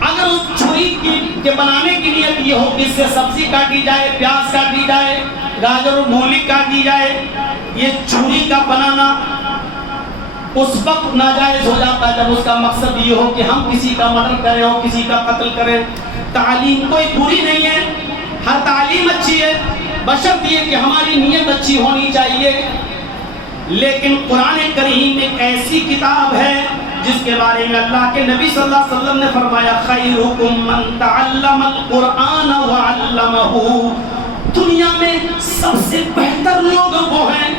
اگر اس چھری کے بنانے کی نیت یہ ہو کہ اس سے سبزی کاٹی جائے، پیاز کاٹی جائے، گاجر اور مولی کاٹی جائے. یہ چھری کا بنانا اس وقت ناجائز ہو جاتا ہے جب اس کا مقصد یہ ہو کہ ہم کسی کا مرڈر کریں اور کسی کا قتل کریں. تعلیم کوئی بری نہیں ہے، ہر تعلیم اچھی ہے، بشرط یہ کہ ہماری نیت اچھی ہونی چاہیے. لیکن قرآن کریم ایک ایسی کتاب ہے جس کے بارے میں اللہ کے نبی صلی اللہ علیہ وسلم نے فرمایا خیرکم من تعلم القرآن وعلمہ، دنیا میں سب سے بہتر لوگ وہ ہیں.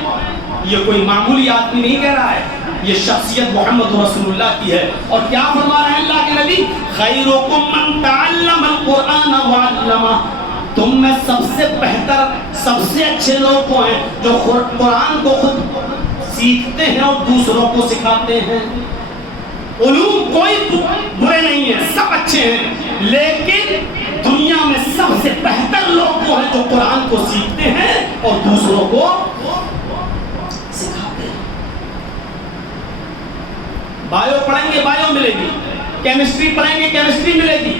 یہ کوئی معمولی آدمی نہیں کہہ رہا ہے، یہ شخصیت محمد رسول اللہ کی ہے. اور کیا فرما رہے ہیں اللہ کے نبی؟ خیرکم من تعلم القرآن وعلمہ، تم میں سب سے بہتر، سب سے اچھے لوگ وہ ہیں جو قرآن کو خود سیکھتے ہیں اور دوسروں کو سکھاتے ہیں. علوم کوئی برے نہیں ہیں، سب اچھے ہیں، لیکن دنیا میں سب سے بہتر لوگ وہ ہیں جو قرآن کو سیکھتے ہیں اور دوسروں کو سکھاتے ہیں. بایو پڑھیں گے بایو ملے گی، کیمسٹری پڑھیں گے کیمسٹری ملے گی.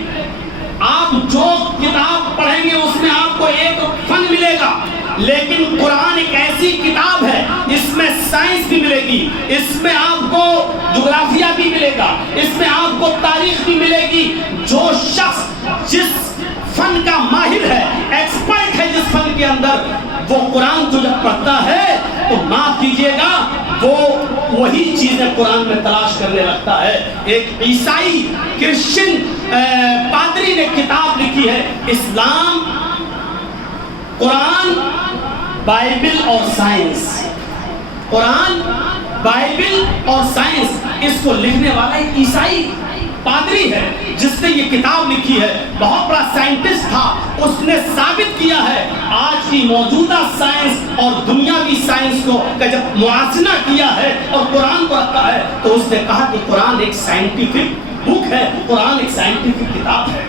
آپ جو کتاب پڑھیں گے اس میں آپ کو ایک فن ملے گا، لیکن قرآن ایک ایسی کتاب ہے اس میں سائنس بھی ملے گی، اس میں آپ کو جغرافیہ بھی ملے گا، اس میں آپ کو تاریخ بھی ملے گی. جو شخص جس فن کا ماہر ہے، ایکسپرٹ ہے جس فن کے اندر، وہ قرآن کو جب پڑھتا ہے تو معاف کیجئے گا وہ وہی چیزیں قرآن میں تلاش کرنے لگتا ہے. ایک عیسائی کرسچن پادری نے کتاب لکھی ہے اسلام، قرآن، بائبل اور سائنس. قرآن، بائبل اور سائنس، اس کو لکھنے والا ایک عیسائی پادری ہے جس نے یہ کتاب لکھی ہے. بہت بڑا سائنٹسٹ تھا، اس نے ثابت کیا ہے آج کی موجودہ سائنس اور دنیاوی سائنس کو کہ جب موازنہ کیا ہے اور قرآن کو رکھا ہے تو اس نے کہا کہ قرآن ایک سائنٹیفک بک ہے، قرآن ایک سائنٹیفک کتاب ہے.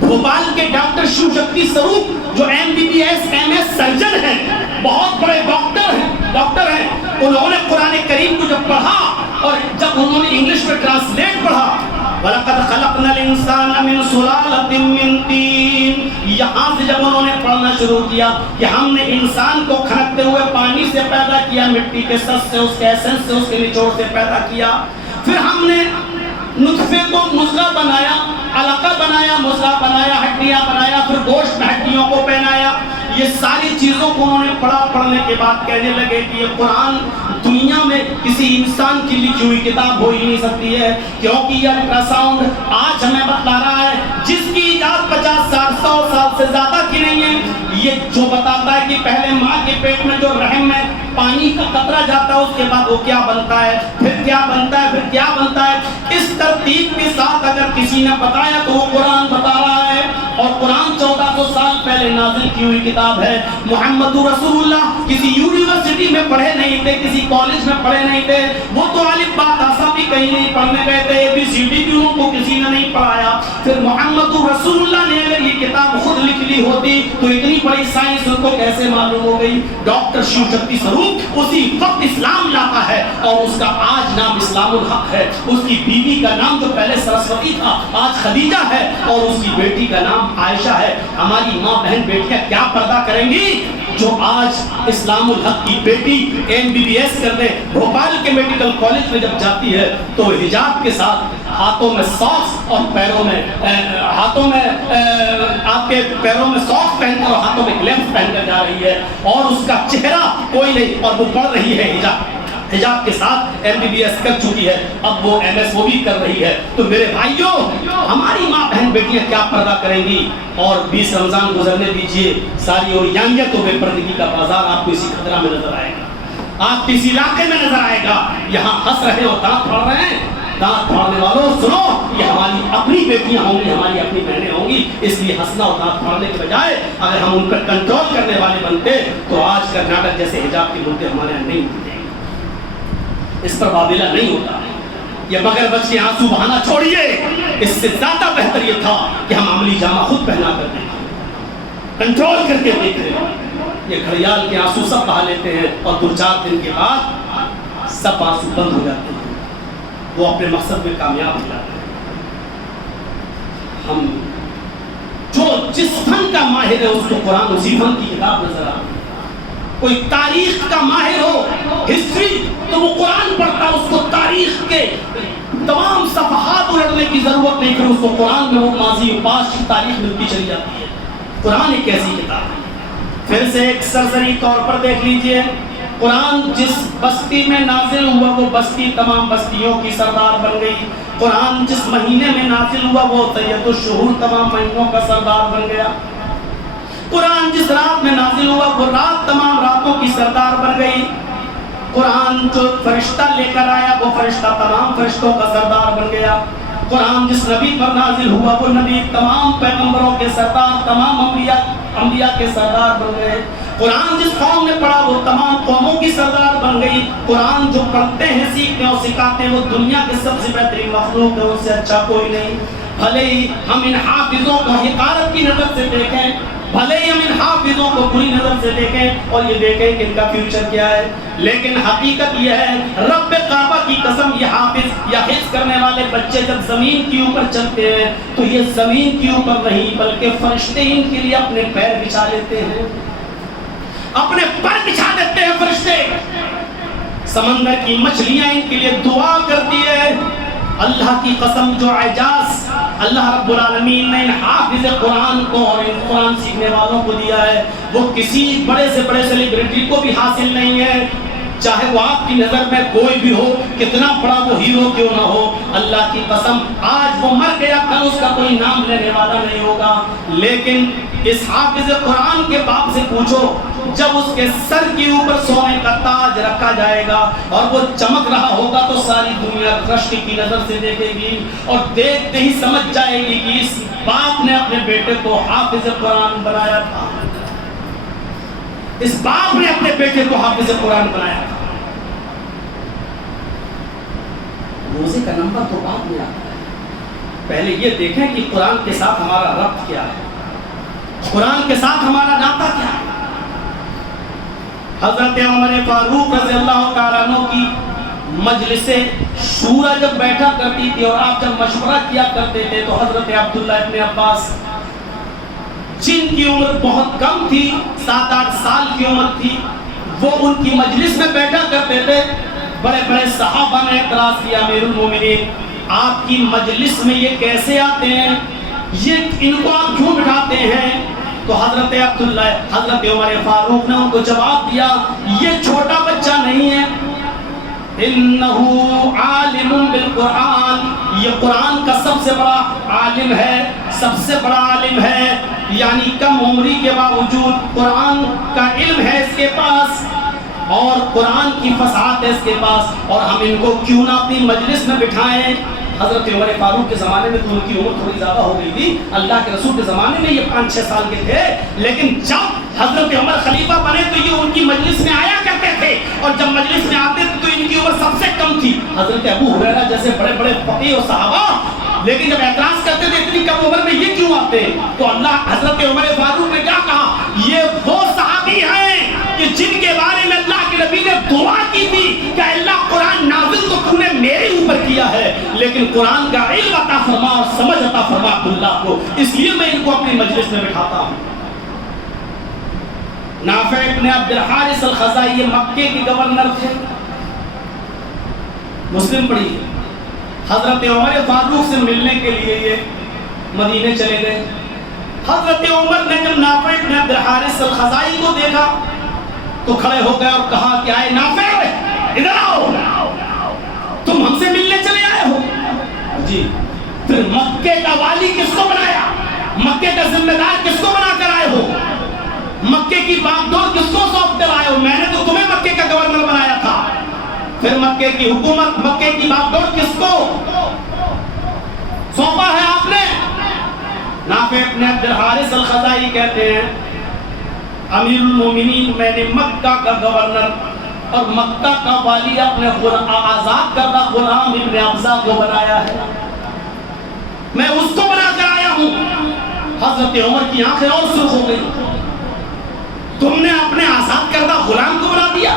بھوپال کے ڈاکٹر شیو شکتی سروپ جو MBBS MS سرجن ہیں، بہت بڑے ڈاکٹر ہیں، انہوں نے قرآن کریم کو جب پڑھا اور جب انہوں نے انگلش میں ٹرانسلیٹ پڑھا، وَلَقَدْ خَلَقْنَا الْإِنسَانَ مِنْ سُلَالَةٍ مِّن طِينٍ، یہاں سے جب انہوں نے پڑھنا شروع کیا کہ ہم نے انسان کو کھنکتے ہوئے پانی سے پیدا کیا، مٹی کے سس سے، اس کے ایسنس سے، اس کے نچوڑ سے پیدا کیا، پھر ہم نے نطفے کو مضغہ بنایا، علقہ بنایا، مضغہ بنایا، ہڈیاں بنایا، پھر گوشت میں ہڈیوں کو پہنایا، یہ ساری چیزوں کو انہوں نے پڑھا، پڑھنے کے بعد کہنے لگے کہ یہ قرآن دنیا میں کسی انسان کی لکھی ہوئی کتاب ہو ہی نہیں سکتی ہے، کیونکہ یہ الٹرا ساؤنڈ آج ہمیں بتلا رہا ہے جس کی ایجاد 50 سال 100 سال سے زیادہ کی نہیں ہے، یہ جو بتاتا ہے کہ پہلے ماں کے پیٹ میں جو رحم میں پانی کا قطرہ جاتا ہے اس کے بعد وہ کیا بنتا ہے، پھر کیا بنتا ہے، پھر کیا بنتا ہے، اس ترتیب کے ساتھ اگر کسی نے بتایا تو وہ قرآن بتا رہا ہے۔ اور قرآن 1400 سال پہلے نازل کی ہوئی کتاب ہے۔ محمد رسول اللہ کسی یونیورسٹی میں پڑھے نہیں تھے، کسی کالج میں پڑھے نہیں تھے، وہ تو الف با تا بھی کہیں نہیں پڑھنے گئے تھے، ABCD بھی ان کو کسی نے نہیں پڑھایا۔ پھر محمد رسول اللہ نے اگر یہ کتاب خود لکھ لی ہوتی تو اتنی بڑی سائنس ان کو کیسے معلوم ہو گئی؟ ڈاکٹر شیو شکتی سروپ اسی وقت اسلام لاتا ہے اور اس کا آج نام اسلام الحق ہے۔ اس کی بیوی کا نام جو پہلے سرسوتی تھا آج خدیجہ ہے، اور اس کی بیٹی کا نام عائشہ ہے۔ ہماری ماں بہن بیٹیاں کیا پردہ کریں گی جو آج اسلام الحق کی بیٹی MBBS کرنے بھوپال کے میڈیکل کالج میں جب جاتی ہے تو حجاب کے ساتھ ہاتھوں میں ساکس اور پیروں میں ہاتھوں میں آپ کے پیروں میں ساکس پہن کر اور ہاتھوں میں گلوز پہن کر جا رہی ہے، اور اس کا چہرہ کوئی نہیں، اور وہ پڑھ رہی ہے حجاب کے ساتھ MBBS کر چکی ہے، اب وہ MS وہ بھی کر رہی ہے۔ تو میرے بھائیوں، ہماری ماں بہن بیٹیاں کیا پردہ کریں گی؟ اور 20 رمضان گزرنے دیجئے، ساری اوریانیت و بے پردگی کا بازار آپ کو اسی خطرہ میں نظر آئے گا، آپ کسی علاقے میں نظر آئے گا۔ یہاں ہنس رہے ہو، دانت پھاڑ رہے ہیں، دانت پھاڑنے والوں سنو، یہ ہماری اپنی بیٹیاں ہوں گی، ہماری اپنی بہنیں ہوں گی، اس لیے ہنسنا اور دانت پھاڑنے کے بجائے اگر ہم ان پر کنٹرول کرنے والے بنتے تو آج کرناٹک جیسے حجاب کے ملک ہمارے یہاں نہیں ہوتے، اس پر بابلہ نہیں ہوتا۔ یہ مگر بچ کے آنسو بہانا چھوڑیے، اس سے زیادہ بہتر یہ تھا کہ ہم عملی جامہ خود پہنا کر دیکھیں، کنٹرول کر کے دیکھیں۔ یہ گھڑیال کے آنسو سب بہا لیتے ہیں اور 2-4 دن کے بعد سب آنسو بند ہو جاتے ہیں، وہ اپنے مقصد میں کامیاب ہو جاتے ہیں۔ ہم جو جس فن کا ماہر ہے اس کو قرآن اسی فن کی کتاب نظر آتی ہے۔ کوئی تاریخ کا ماہر ہو، ہسٹری، تو وہ قرآن پڑھتا ہے، اس کو تاریخ کے تمام صفحات الٹنے کی ضرورت نہیں، پھر اس کو قرآن میں وہ ماضی و پاسٹ کی تاریخ ملتی چلی جاتی ہے۔ قرآن ایک ایسی کتاب ہے۔ پھر سے ایک سرسری طور پر دیکھ لیجئے، قرآن جس بستی میں نازل ہوا وہ بستی تمام بستیوں کی سردار بن گئی۔ قرآن جس مہینے میں نازل ہوا وہ سید الشہور تمام مہینوں کا سردار بن گیا۔ قرآن جس رات میں نازل ہوا وہ رات تمام راتوں کی سردار بن گئی۔ قرآن جو فرشتہ لے کر آیا وہ فرشتہ تمام فرشتوں کا سردار بن گیا۔ قرآن جس نبی پر نازل ہوا وہ نبی تمام پیغمبروں کے سردار، تمام انبیاء کے سردار بن گئے۔ قرآن جس قوم نے پڑھا وہ تمام قوموں کی سردار بن گئی۔ قرآن جو پڑھتے ہیں، سیکھتے ہیں اور سکھاتے ہیں وہ دنیا کے سب سے بہترین مخلوق ہے، ان سے اچھا کوئی نہیں۔ بھلے ہی ہم ان حافظوں کو حقارت کی نظر سے دیکھیں، بھلے ہی ہم ان حافظوں کو بری نظر سے دیکھیں اور یہ دیکھیں کہ ان کا فیوچر کیا ہے، لیکن حقیقت یہ ہے رب کعبہ کی قسم، یہ حافظ یا حفظ کرنے والے بچے جب زمین کے اوپر چلتے ہیں تو یہ زمین کے اوپر نہیں بلکہ فرشتے ان کے لیے اپنے پیر بچھا لیتے ہیں، اپنے پر بچھا دیتے ہیں فرشتے۔ سمندر کی مچھلیاں ان کے لیے دعا کرتی ہے۔ اللہ کی قسم جو اعجاز اللہ رب العالمین نے ان حافظ قرآن کو اور ان قرآن سیکھنے والوں کو دیا ہے وہ کسی بڑے سے بڑے سیلیبریٹی کو بھی حاصل نہیں ہے، چاہے وہ آپ کی نظر میں کوئی بھی ہو، کتنا بڑا وہ ہیرو کیوں نہ ہو۔ اللہ کی قسم آج وہ مر گیا، کل اس کا کوئی نام لینے والا نہیں ہوگا، لیکن اس حافظ قرآن کے باپ سے پوچھو جب اس کے سر کے اوپر سونے کا تاج رکھا جائے گا اور وہ چمک رہا ہوگا تو ساری دنیا رشک کی نظر سے دیکھے گی اور دیکھتے ہی سمجھ جائے گی کہ اس باپ نے اپنے بیٹے کو حافظ قرآن بنایا تھا، اس باپ نے اپنے بیٹے کو حافظ قرآن بنایا تھا۔ روزے کا نمبر تو بعد میں آتا ہے، پہلے یہ دیکھیں کہ قرآن کے ساتھ ہمارا ربط کیا ہے، قرآن کے ساتھ ہمارا ناطہ کیا ہے۔ حضرت عمر فاروق رضی اللہ تعالیٰ عنہ کی مجلس شورا جب بیٹھا کرتی تھی اور آپ جب مشورہ کیا کرتے تھے تو حضرت عبداللہ ابن عباس جن کی عمر بہت کم تھی، 7-8 سال کی عمر تھی، وہ ان کی مجلس میں بیٹھا کرتے تھے۔ بڑے بڑے صحابہ نے اعتراض کیا، امیر المومنین آپ کی مجلس میں یہ کیسے آتے ہیں، یہ ان کو آپ کیوں بٹھاتے ہیں؟ تو حضرت عمر فاروق نے ان کو جواب دیا یہ چھوٹا بچہ نہیں ہے، انہو عالم بالقرآن، یہ قرآن کا سب سے بڑا عالم ہے، سب سے بڑا عالم ہے، یعنی کم عمری کے باوجود قرآن کا علم ہے اس کے پاس اور قرآن کی فصاحت ہے اس کے پاس، اور ہم ان کو کیوں نہ اپنی مجلس میں بٹھائیں۔ حضرت عمر فاروق کے زمانے میں تو ان کی عمر تھوڑی زیادہ ہو گئی تھی، اللہ کے رسول کے زمانے میں یہ 5-6 سال کے تھے، لیکن جب حضرت عمر خلیفہ بنے تو یہ ان کی مجلس میں آیا کرتے تھے، اور جب مجلس میں آتے تو ان کی عمر سب سے کم تھی۔ حضرت ابو ہریرہ جیسے بڑے بڑے فقیہ اور صحابہ، لیکن جب اعتراض کرتے تھے اتنی کم عمر میں یہ کیوں آتے ہیں، تو اللہ حضرت عمر فاروق نے کیا کہا، یہ وہ صحابی ہیں کہ جن کے بارے میں اللہ کے نبی نے دعا کی تھی کہ اللہ قرآن نازل تو تو نے میرے اوپر کیا ہے، لیکن قرآن کا علم عطا فرما اور سمجھ عطا فرما اللہ کو، اس لیے میں ان کو اپنی مجلس میں بٹھاتا ہوں۔ نافع ابن عبد الحارث الخزائی یہ مکے کے گورنر تھے، مسلم پڑھی، حضرت عمر فاروق سے ملنے کے لیے یہ مدینے چلے گئے۔ حضرت عمر نے جب نافع ابن عبد الحارث الخزائی کو دیکھا تو کھڑے ہو گئے اور کہا کہ آئے نافع ادھر آؤ، تم ہم سے ملنے چلے آئے ہو؟ جی۔ پھر مکے کا والی کس کو بنایا، مکے کا ذمہ دار کس کو بنا کر آئے ہو، مکے کی باغ ڈور کس کو سونپ کر آئے ہو؟ میں نے تو تمہیں مکے کا گورنر بنایا تھا۔ پھر مکے کی حکومت، مکے کی باغ ڈور کس کو سونپا ہے آپ نے؟ نافع ابن عبد الحارث الخزائی کہتے ہیں امیر المومنین میں نے مکہ کا گورنر اور مکہ کا والی اپنے آزاد کردہ غلام ابن ابزہ کو بنایا ہے، میں اس کو بنا کر آیا ہوں۔ حضرت عمر کی آنکھیں اور سرخ ہو گئی، تم نے اپنے آزاد کردہ غلام کو بنا دیا،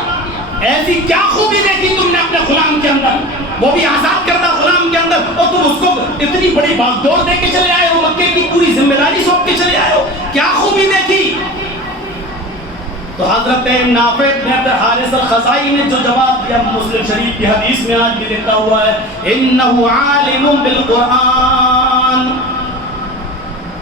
ایسی کیا خوبی دیکھی تم نے اپنے غلام کے اندر، وہ بھی آزاد کردہ غلام کے اندر، اور تم اس کو اتنی بڑی باغ ڈور دے کے چلے آئے ہو، مکے کی پوری ذمہ داری سونپ کے چلے آئے ہو، کیا خوبی دیکھی؟ تو حضرت نافع بن عبد الحارث الخزائی نے جو جواب دیا مسلم شریف کی حدیث میں آج بھی لکھا ہوا ہے، انہو عالم بالقرآن،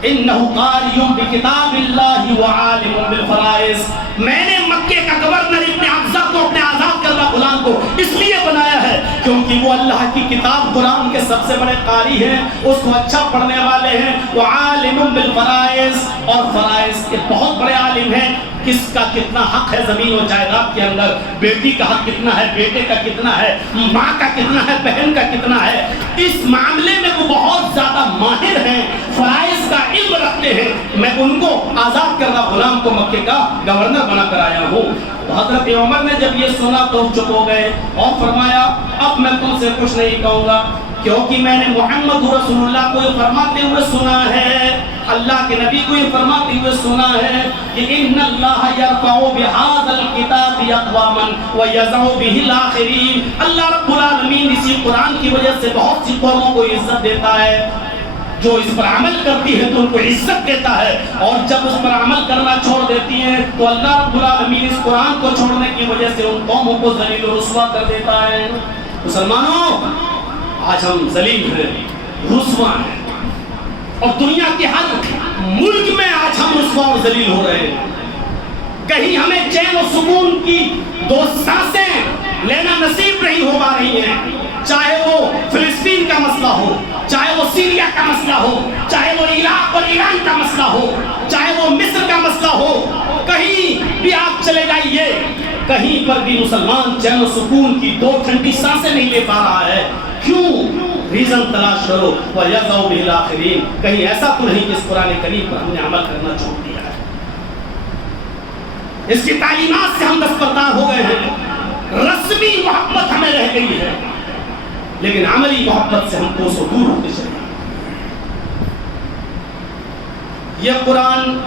انہو قاری بکتاب اللہ وعالم بالفرائض۔ میں نے مکے کا گورنر ابن ابزہ کو اپنے آزاد کردہ غلام کو اس لیے بنایا ہے کیونکہ وہ اللہ کی کتاب قرآن کے سب سے بڑے قاری ہیں، اس کو اچھا پڑھنے والے ہیں، وعالم بالفرائض، اور فرائض کے بہت بڑے عالم ہیں، کس کا کتنا حق ہے زمین و جائیداد کے اندر، بیٹی کا حق کتنا ہے، بیٹے کا کتنا ہے، ماں کا کتنا ہے، بہن کا کتنا ہے، اس معاملے میں وہ بہت زیادہ ماہر ہیں، فرائض کا علم رکھتے ہیں۔ میں ان کو آزاد کردہ غلام کو مکے کا گورنر بنا کر آیا ہوں۔ تو حضرت عمر نے جب یہ سنا تو چپ ہو گئے اور فرمایا اب میں تم سے کچھ نہیں کہوں گا، کیونکہ میں نے محمد رسول اللہ کو یہ فرماتے ہوئے سنا ہے، اللہ کے نبی کو یہ فرماتے ہوئے سنا ہے کہ ان اللہ یرفع بہذا الکتاب اقواما ویضع بہ الاخرین۔ اللہ رب العالمین اسی قرآن کی وجہ سے بہت سی قوموں کو عزت دیتا ہے، جو اس پر عمل کرتی ہے تو ان کو عزت دیتا ہے، اور جب اس پر عمل کرنا چھوڑ دیتی ہیں تو اللہ رب العالمین اس قرآن کو چھوڑنے کی وجہ سے ان قوموں کو ذلیل و رسوا کر دیتا ہے۔ مسلمانوں، آج ہم ذلیل ہیں، رسوا ہیں، اور دنیا کے ہر ملک میں آج ہم رسوا اور ذلیل ہو رہے ہیں۔ کہیں ہمیں چین و سکون کی 2 سانسیں لینا نصیب نہیں ہو پا رہی ہیں، چاہے وہ فلسطین کا مسئلہ ہو، چاہے وہ سیریا کا مسئلہ ہو، چاہے وہ عراق اور ایران کا مسئلہ ہو، چاہے وہ مصر کا مسئلہ ہو، کہیں بھی آپ چلے جائیے، کہیں پر بھی مسلمان چین و سکون کی 2 ٹھنڈی سانسیں نہیں لے پا رہا ہے۔ کیوں؟ ریزن تلاش کرو، وَيَضَعُ بِهِ الْآخِرِينَ۔ کہیں ایسا تو نہیں کہ اس قرآن کریم پر ہم نے عمل کرنا چھوڑ دیا ہے، اس کی تعلیمات سے ہم دستبردار ہو گئے ہیں، رسمی محبت ہمیں رہ گئی ہے لیکن عملی محبت سے ہم کوسوں دور ہوتے چلے۔ یہ قرآن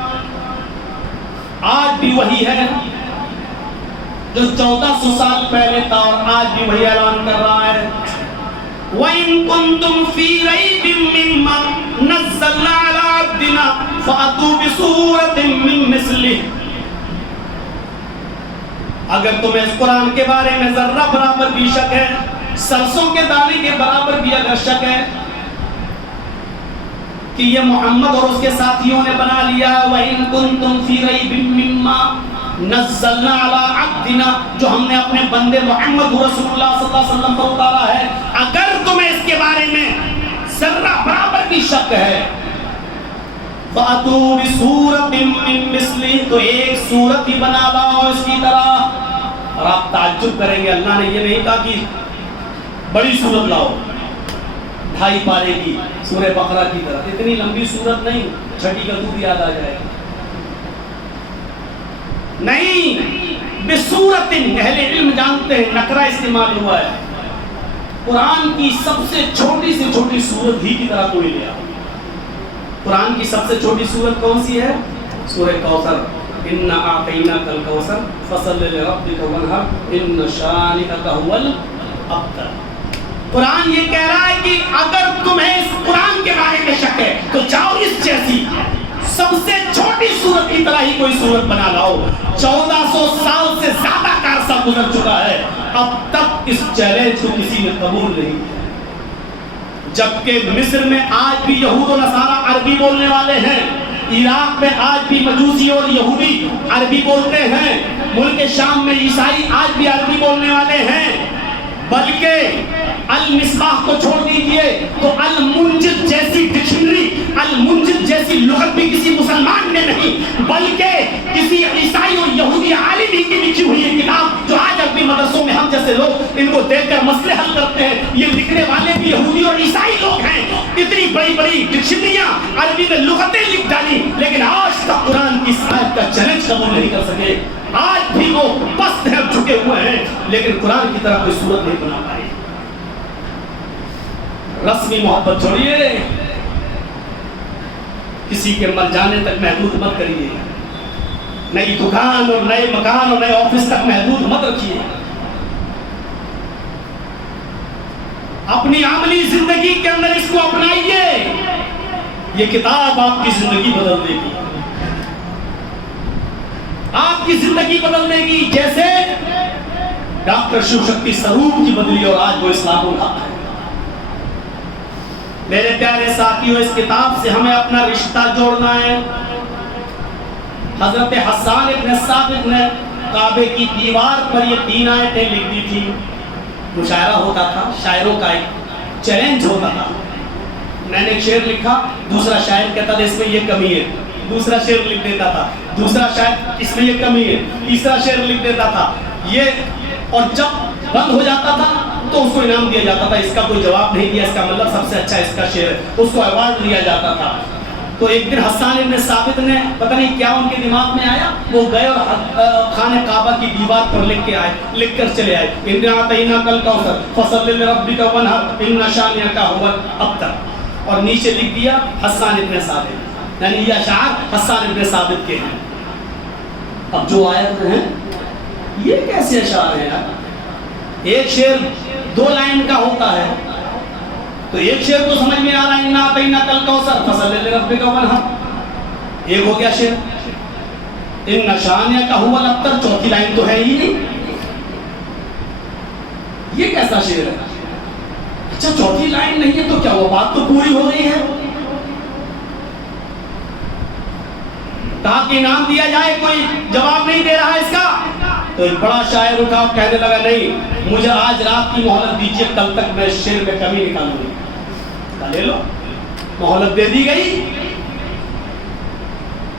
آج بھی وہی ہے جو 1400 سال پہلے تھا اور آج بھی وہی اعلان کر رہا ہے، وَإِن كُنتُمْ فِي رَيْبٍ مِّمَّا نَزَّلْنَا عَلَىٰ عَبْدِنَا فَأْتُوا بِسُورَةٍ مِّن مِّثْلِهِ۔ اگر تمہیں اس قرآن کے بارے میں ذرہ برابر بھی شک ہے، سرسوں کے دانے کے برابر بھی اگر شک ہے کہ یہ محمد اور اس کے ساتھیوں نے بنا لیا ہے وَإِن كُنتُمْ فِي رَيْبٍ مِّمَّا نَزَّلْنَا عَلَىٰ عَبْدِنَا، جو ہم نے اپنے بندے محمد رسول اللہ صلی اللہ علیہ وسلم پر اتارا ہے، اگر تمہیں اس کے بارے میں ذرہ برابر کی شک ہے فَأْتُوا بِسُورَةٍ مِّن مِّثْلِهِ، تو ایک سورت ہی بنا لاؤ اس کی طرح۔ اور آپ تعجب کریں گے، اللہ نے یہ نہیں کہا کہ بڑی سورت لاؤ 2.5 پارے کی سورہ بقرہ کی طرح، اتنی لمبی سورت نہیں، چھٹی کا دودھ یاد آ جائے گا، نہیں، بسورت، اہل علم جانتے ہیں نکرہ استعمال ہوا ہے، قرآن کی سب سے چھوٹی سے چھوٹی سورت ہی کی طرح کوئی لیا۔ قرآن کی سب سے چھوٹی سورت کون سی ہے؟ سورہ کوثر، اِنَّا أَعْطَيْنَاكَ الْكَوْثَرَ فَصَلِّ لِرَبِّكَ وَانْحَرْ إِنَّ شَانِئَكَ هُوَ الْأَبْتَرُ۔ قرآن یہ کہہ رہا ہے کہ اگر تمہیں اس قرآن کے بارے میں شک ہے تو جاؤ اس جیسی سب سے چھوٹی سورت کی طرح ہی کوئی سورت بنا لاؤ۔ 1400 سال سے زیادہ کا عرصہ گزر چکا ہے، اب تک اس چیلنج کو کسی نے قبول نہیں کیا، جبکہ مصر میں آج بھی یہود و نصارہ عربی بولنے والے ہیں، عراق میں آج بھی مجوسی اور یہودی عربی بولتے ہیں، ملک شام میں عیسائی آج بھی عربی بولنے والے ہیں، بلکہ المصباح کو چھوڑ دیجئے تو المنجد جیسی ڈکشنری، المنجد جیسی لغت بھی کسی مسلمان نے نہیں بلکہ کسی عیسائی اور یہودی عالم ہی کی لکھی ہوئی کتاب، جو آج عربی مدرسوں میں ہم جیسے لوگ ان کو دیکھ کر مسئلے حل کرتے ہیں، یہ لکھنے والے بھی یہودی اور عیسائی لوگ ہیں۔ اتنی بڑی بڑی ڈکشنریاں عربی میں لغتیں لکھ ڈالی، لیکن آج تک قرآن کی صاحب کا چیلنج قبول نہیں کر سکے۔ آج بھی وہ پست ہیں، جھکے ہوئے ہیں، لیکن قرآن کی طرح کوئی صورت نہیں بنا پائے۔ رسمی محبت چھوڑیے، کسی کے مر جانے تک محدود مت کریے، نئی دکان اور نئے مکان اور نئے آفس تک محدود مت رکھیے، اپنی عملی زندگی کے اندر اس کو اپنائیے، یہ کتاب آپ کی زندگی بدل دے گی، آپ کی زندگی بدل دے گی، جیسے ڈاکٹر شیو شکتی سروپ کی بدلی اور آج وہ اسلام اٹھا ہے۔ میرے پیارے ساتھیوں، اس کتاب سے ہمیں اپنا رشتہ جوڑنا ہے۔ حضرت حسان ابن ثابت نے کعبے کی دیوار پر یہ 3 آیتیں لکھ دی تھی، مشاعرہ ہوتا تھا، شاعروں کا ایک چیلنج ہوتا تھا، میں نے ایک شعر لکھا، دوسرا شاعر کہتا تھا اس میں یہ کمی ہے، دوسرا شعر لکھ دیتا تھا، دوسرا شاعر اس میں یہ کمی ہے، تیسرا شعر لکھ دیتا تھا، یہ، اور جب بند ہو جاتا تھا تو اس کو انعام دیا جاتا تھا، اس کا کوئی جواب نہیں دیا، اس کا مطلب سب سے اچھا اس کا شعر ہے، اس کو ایوارڈ دیا جاتا تھا۔ تو ایک دن حسان ابن ثابت نے پتہ نہیں کیا ان کے دماغ میں آیا، وہ گئے اور خانہ کعبہ کی دیوار پر لکھ کر چلے آئے، اِنَّا أَعْطَيْنَاكَ الْكَوْثَرَ فَصَلِّ لِرَبِّكَ وَانْحَرْ إِنَّ شَانِئَكَ هُوَ الْأَبْتَرُ، اور نیچے لکھ دیا حسان ابن ثابت، یعنی یہ اشعار حسان ابن ثابت کے ہیں۔ اب جو آیت ہیں یہ کیسے اشعار ہیں یار؟ ایک شعر 2 لائن کا ہوتا ہے، تو ایک شعر تو سمجھ میں آ رہا ہے اِنَّا أَعْطَيْنَاكَ الْكَوْثَرَ فَصَلِّ لِرَبِّكَ وَانْحَرْ، ایک ہو گیا شعر اِنَّ شَانِئَكَ هُوَ الْأَبْتَرُ، چوتھی لائن تو ہے ہی نہیں، یہ کیسا شعر ہے؟ اچھا چوتھی لائن نہیں ہے تو کیا وہ بات تو پوری ہو رہی ہے؟ تاکہ انعام دیا جائے، کوئی جواب نہیں دے رہا اس کا، تو ایک بڑا شاعر اٹھا کہنے لگا نہیں، مجھے آج رات کی مہلت دیجیے، کل تک میں شعر میں کمی نکالوں گی۔ لے لو، مہلت دے دی گئی،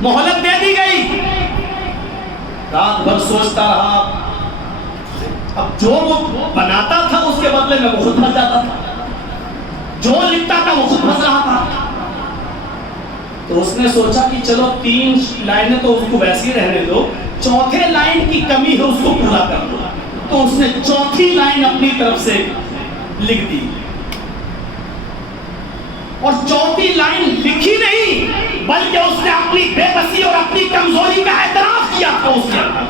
مہلت دے دی گئی، رات بھر سوچتا رہا، اب جو وہ بناتا تھا اس کے بدلے میں وہ خود پھنس جاتا تھا، جو لکھتا تھا وہ خود پھنس رہا تھا۔ تو اس نے سوچا کہ چلو 3 لائنیں تو اس کو ویسے ہی رہنے دو، چوتھے لائن کی کمی ہے اس کو پورا کر دو، تو اس نے چوتھی لائن اپنی طرف سے لکھ دی، اور چوتھی لائن لکھی نہیں بلکہ اس نے اپنی بے بسی اور اپنی کمزوری کا اعتراف کیا تھا اس کے اندر۔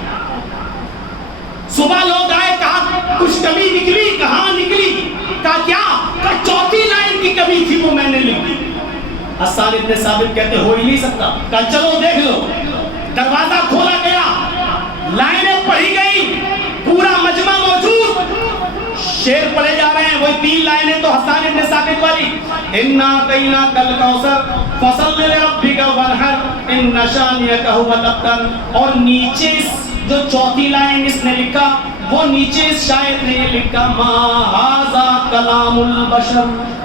صبح لوگ آئے، کہا کچھ کمی نکلی، کہاں نکلی؟ کہا کیا؟ کہا چوتھی لائن کی کمی تھی وہ میں نے لکھ دی۔ حسان ابن ثابت کہتے ہو ہی نہیں سکتا، کہا چلو دیکھ لو، دروازہ کھولا گیا، لائنیں پڑھی گئی، پورا مجمع موجود، شعر پڑھے جا رہے ہیں، وہی 3 لائنیں تو حسان ابن ثابت والی، اِنَّا أَعْطَيْنَاكَ الْكَوْثَرَ فَصَلِّ لِرَبِّكَ وَانْحَرْ إِنَّ شَانِئَكَ هُوَ الْأَبْتَرُ۔ اور نیچے جو چوتھی لائن اس نے لکھا، وہ نیچے اس شاعر نے یہ لکھا، مَا هَذَا كَلَامُ الْبَشَرِ۔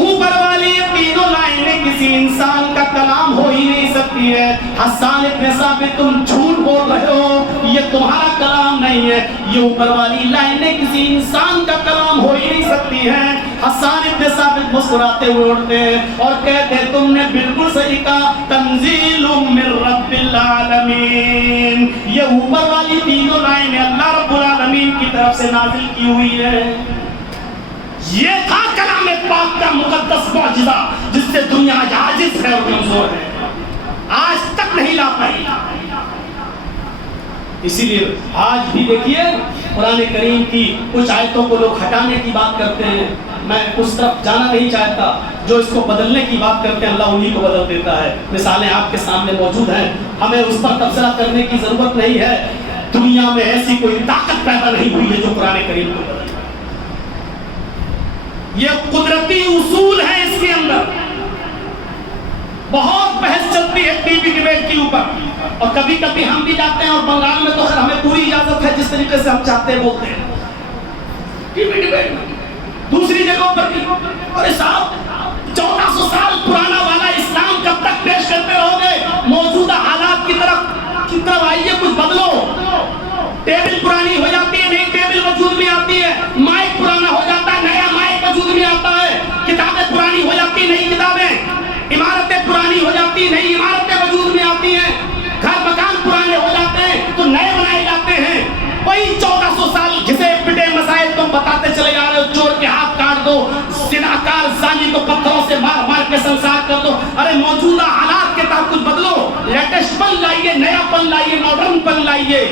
اوپر والی یہ تینوں لائنیں کسی انسان کا کلام ہو ہی نہیں سکتی ہے۔ حسان ابن ثابت تم جھوٹ بول رہے ہو، یہ تمہارا کلام نہیں ہے، یہ اوپر والی لائنیں کسی انسان کا کلام ہو ہی نہیں سکتی ہیں۔ حسان ابن ثابت مسکراتے ہوئے اٹھتے ہیں اور کہتے ہیں تم نے بالکل صحیح کہا، تنزیل من رب العالمین، یہ اوپر والی تینوں لائنیں اللہ رب العالمین کی طرف سے نازل کی ہوئی ہے۔ یہ تھا کلام پاک کا مقدس معجزہ جس سے دنیا آج عاجز ہے اور کمزور ہے، آج تک نہیں لا پائی۔ اسی لیے آج بھی دیکھیے قرآن کریم کی کچھ آیتوں کو لوگ ہٹانے کی بات کرتے ہیں، میں اس طرف جانا نہیں چاہتا، جو اس کو بدلنے کی بات کرتے ہیں اللہ انہی کو بدل دیتا ہے۔ مثالیں آپ کے سامنے موجود ہیں، ہمیں اس پر تبصرہ کرنے کی ضرورت نہیں ہے۔ دنیا میں ایسی کوئی طاقت پیدا نہیں ہوئی ہے جو قرآن کریم کو بدل۔ یہ قدرتی اصول ہے، اس کے اندر بہت بحث چلتی ہے ٹی وی ڈیبیٹ کے اوپر، اور کبھی کبھی ہم بھی جاتے ہیں، اور بنگال میں تو خیر ہمیں پوری اجازت ہے جس طریقے سے ہم چاہتے ہیں بولتے ہیں ٹی وی ڈیبیٹ میں، دوسری جگہوں پر بھی۔ اور صاحب 1400 سال پرانا والا اسلام کب تک پیش کرتے رہو گے؟ موجودہ حالات کی طرف آئیے، کچھ بدلو۔ ٹیبل پرانی ہو جاتی ہے، نئی ٹیبل وجود میں آتی ہے، مائک پرانا ہو جاتا ہے، نیا مائک وجود میں آتا ہے، کتابیں پرانی ہو جاتی، نئی کتابیں، عمارتیں پرانی ہو جاتی، نئی عمارتیں وجود میں آتی ہیں، گھر مکان پرانے ہو جاتے ہیں تو نئے بنائے جاتے ہیں۔ وہی 1400 سال گھسے پٹے مسائل تم بتاتے چلے جا رہے ہو، چور کے ہاتھ کاٹ دو، زناکار زانی کو پتھروں سے مار مار کے سنسار کر دو۔ ارے موجودہ حالات کے تحت کچھ بدلو، لیٹسٹ پن لائیے، نیا پن لائیے، ماڈرن پن لائیے۔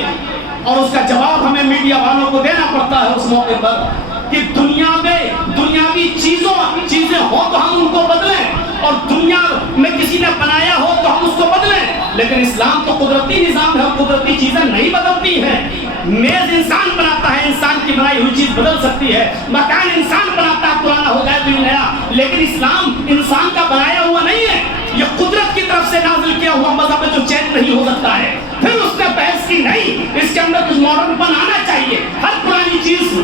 اور اس کا جواب ہمیں میڈیا والوں کو دینا پڑتا ہے اس موقع پر کہ دنیا میں دنیاوی چیزیں ہو تو ہم ان کو بدلیں، اور دنیا میں کسی نے بنایا ہو تو ہم اس کو بدلیں، لیکن اسلام تو قدرتی نظام ہے، قدرتی چیزیں نہیں بدلتی ہیں۔ میز انسان بناتا ہے، انسان کی بنائی ہوئی چیز بدل سکتی ہے، مکان انسان بناتا ہے، پرانا ہو جائے تو نیا، لیکن اسلام انسان کا بنایا ہوا نہیں ہے، یہ قدرت کی طرف سے نازل کیا ہوا مذہب ہے جو چینج نہیں ہو سکتا ہے۔ پھر اس نے بحث کی نہیں، اس کے اندر کچھ ماڈرن پن آنا چاہیے، ہر پرانی چیز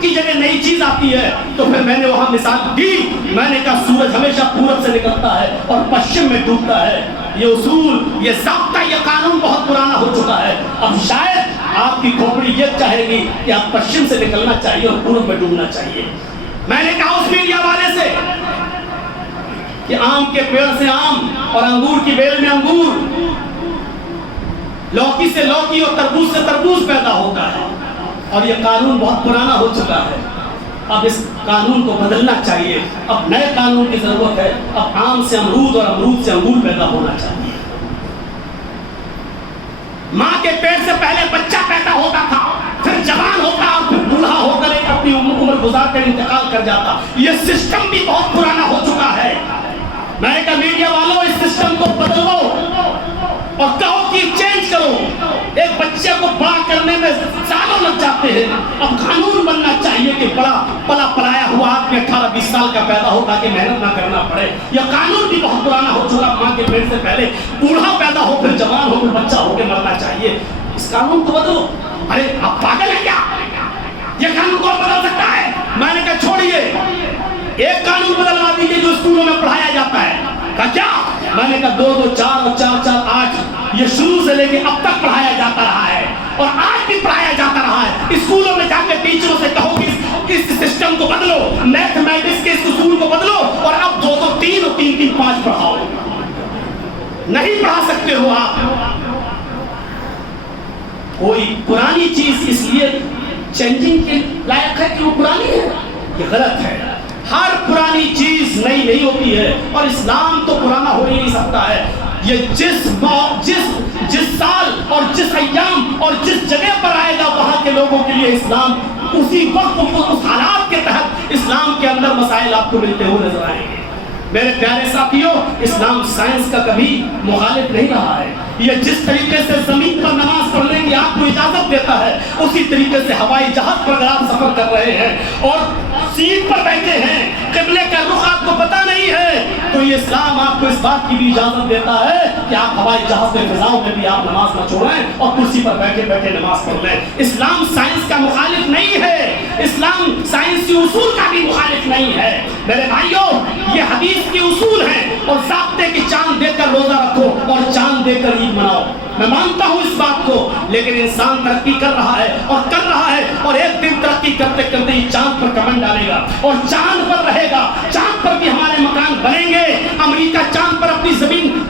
کی جگہ نئی چیز آتی ہے۔ تو پھر میں نے وہاں مثال دی، میں نے کہا سورج ہمیشہ پورب سے نکلتا ہے اور پشچم میں ڈوبتا ہے، یہ اصول، یہ ضابطہ، یہ قانون بہت پرانا ہو چکا ہے۔ اب شاید آپ کی کھوپڑی یہ چاہے گی کہ آپ پشچم سے نکلنا چاہیے اور پورب میں ڈوبنا چاہیے۔ میں نے کہا اس میڈیا والے سے کہ آم کے پیڑ سے آم اور انگور کی بیل میں انگور، لوکی سے لوکی اور تربوز سے تربوز پیدا ہوتا ہے، اور یہ قانون بہت پرانا ہو چکا ہے۔ اب اس قانون کو بدلنا چاہیے، اب نئے قانون کی ضرورت ہے، اب آم سے امرود اور امرود سے انگور پیدا ہونا چاہیے۔ ماں کے پیٹ سے پہلے بچہ پیدا ہوتا تھا، پھر جوان ہوتا اور پھر بوڑھا ہو کر ایک اپنی عمر گزار کر انتقال کر جاتا۔ یہ سسٹم بھی بہت پرانا ہو چکا ہے۔ میں نے کہا میڈیا والوں اس سسٹم کو بدلو اور کہو کہ چینج کرو۔ ایک بچے کو بڑا کرنے میں سالوں لگ جاتے ہیں، اب قانون بننا چاہیے کہ بڑا پلایا ہوا آدمی 18-20 سال کا پیدا ہو تاکہ محنت نہ کرنا پڑے۔ یہ قانون بھی بہت پرانا ہو چکا، ماں کے پیٹ سے پہلے بوڑھا پیدا ہو پھر جوان ہو پھر بچہ ہو کے مرنا چاہیے۔ اس قانون کو بدلو۔ ارے آپ پاگل ہیں کیا؟ یہ قانون کون بدل سکتا ہے؟ میں نے کہا چھوڑیے، ایک قانون بدلوا دیجیے جو اسکولوں میں پڑھایا جاتا ہے۔ کہا کیا؟ میں نے کہا 2-2 4 اور 4-4 8 یہ شروع سے لے کے اب تک پڑھایا جاتا رہا ہے اور آج بھی پڑھایا جاتا رہا ہے۔ اسکولوں میں جا کے ٹیچروں سے کہو کہ اس سسٹم کو بدلو، میتھمیٹکس کے اس اصول کو بدلو، اور اب 2-2 3 اور 3-3 5 پڑھاؤ۔ نہیں پڑھا سکتے ہو آپ کوئی پرانی چیز اس لیے چینجنگ کے لائق ہے کہ وہ پرانی ہے، یہ غلط ہے۔ ہر پرانی چیز نئی نہیں ہوتی ہے، اور اسلام تو پرانا ہو ہی نہیں سکتا ہے۔ یہ جس سال اور جس ایام اور جس جگہ پر آئے گا وہاں کے لوگوں کے لیے اسلام اسی وقت اس حالات کے تحت اسلام کے اندر مسائل آپ کو ملتے ہوئے نظر آئیں گے۔ میرے پیارے ساتھیوں، اسلام سائنس کا کبھی مخالف نہیں رہا ہے. یہ جس طریقے سے زمین پر نماز پڑھنے کی آپ کو اجازت دیتا ہے، اسی طریقے سے ہوائی جہاز پر اگر آپ سفر کر رہے ہیں اور سیٹ پر بیٹھے ہیں، قبلے کا رخ آپ کو پتہ نہیں ہے، تو یہ اسلام آپ کو اس بات کی بھی اجازت دیتا ہے کہ آپ ہوائی جہاز میں فضاؤں میں بھی آپ نماز نہ چھوڑیں اور کرسی پر بیٹھے بیٹھے نماز پڑھ لیں. اسلام سائنس کا مخالف نہیں ہے، اسلام سائنسی اصول کا بھی مخالف نہیں ہے. میرے بھائیوں، یہ حدیث کے اصول ہیں اور ضابطے کی چاند دیکھ کر روزہ رکھو اور چاند دیکھ کر عید مناؤ. میں مانتا ہوں اس بات کو، لیکن انسان ترقی کر رہا ہے اور ایک دن ترقی کرتے کرتے ہی چاند پر کمن ڈالے گا اور چاند پر رہے گا. چاند پر بھی ہمارے مکان بنیں گے. امریکہ چاند پر اپنی زمین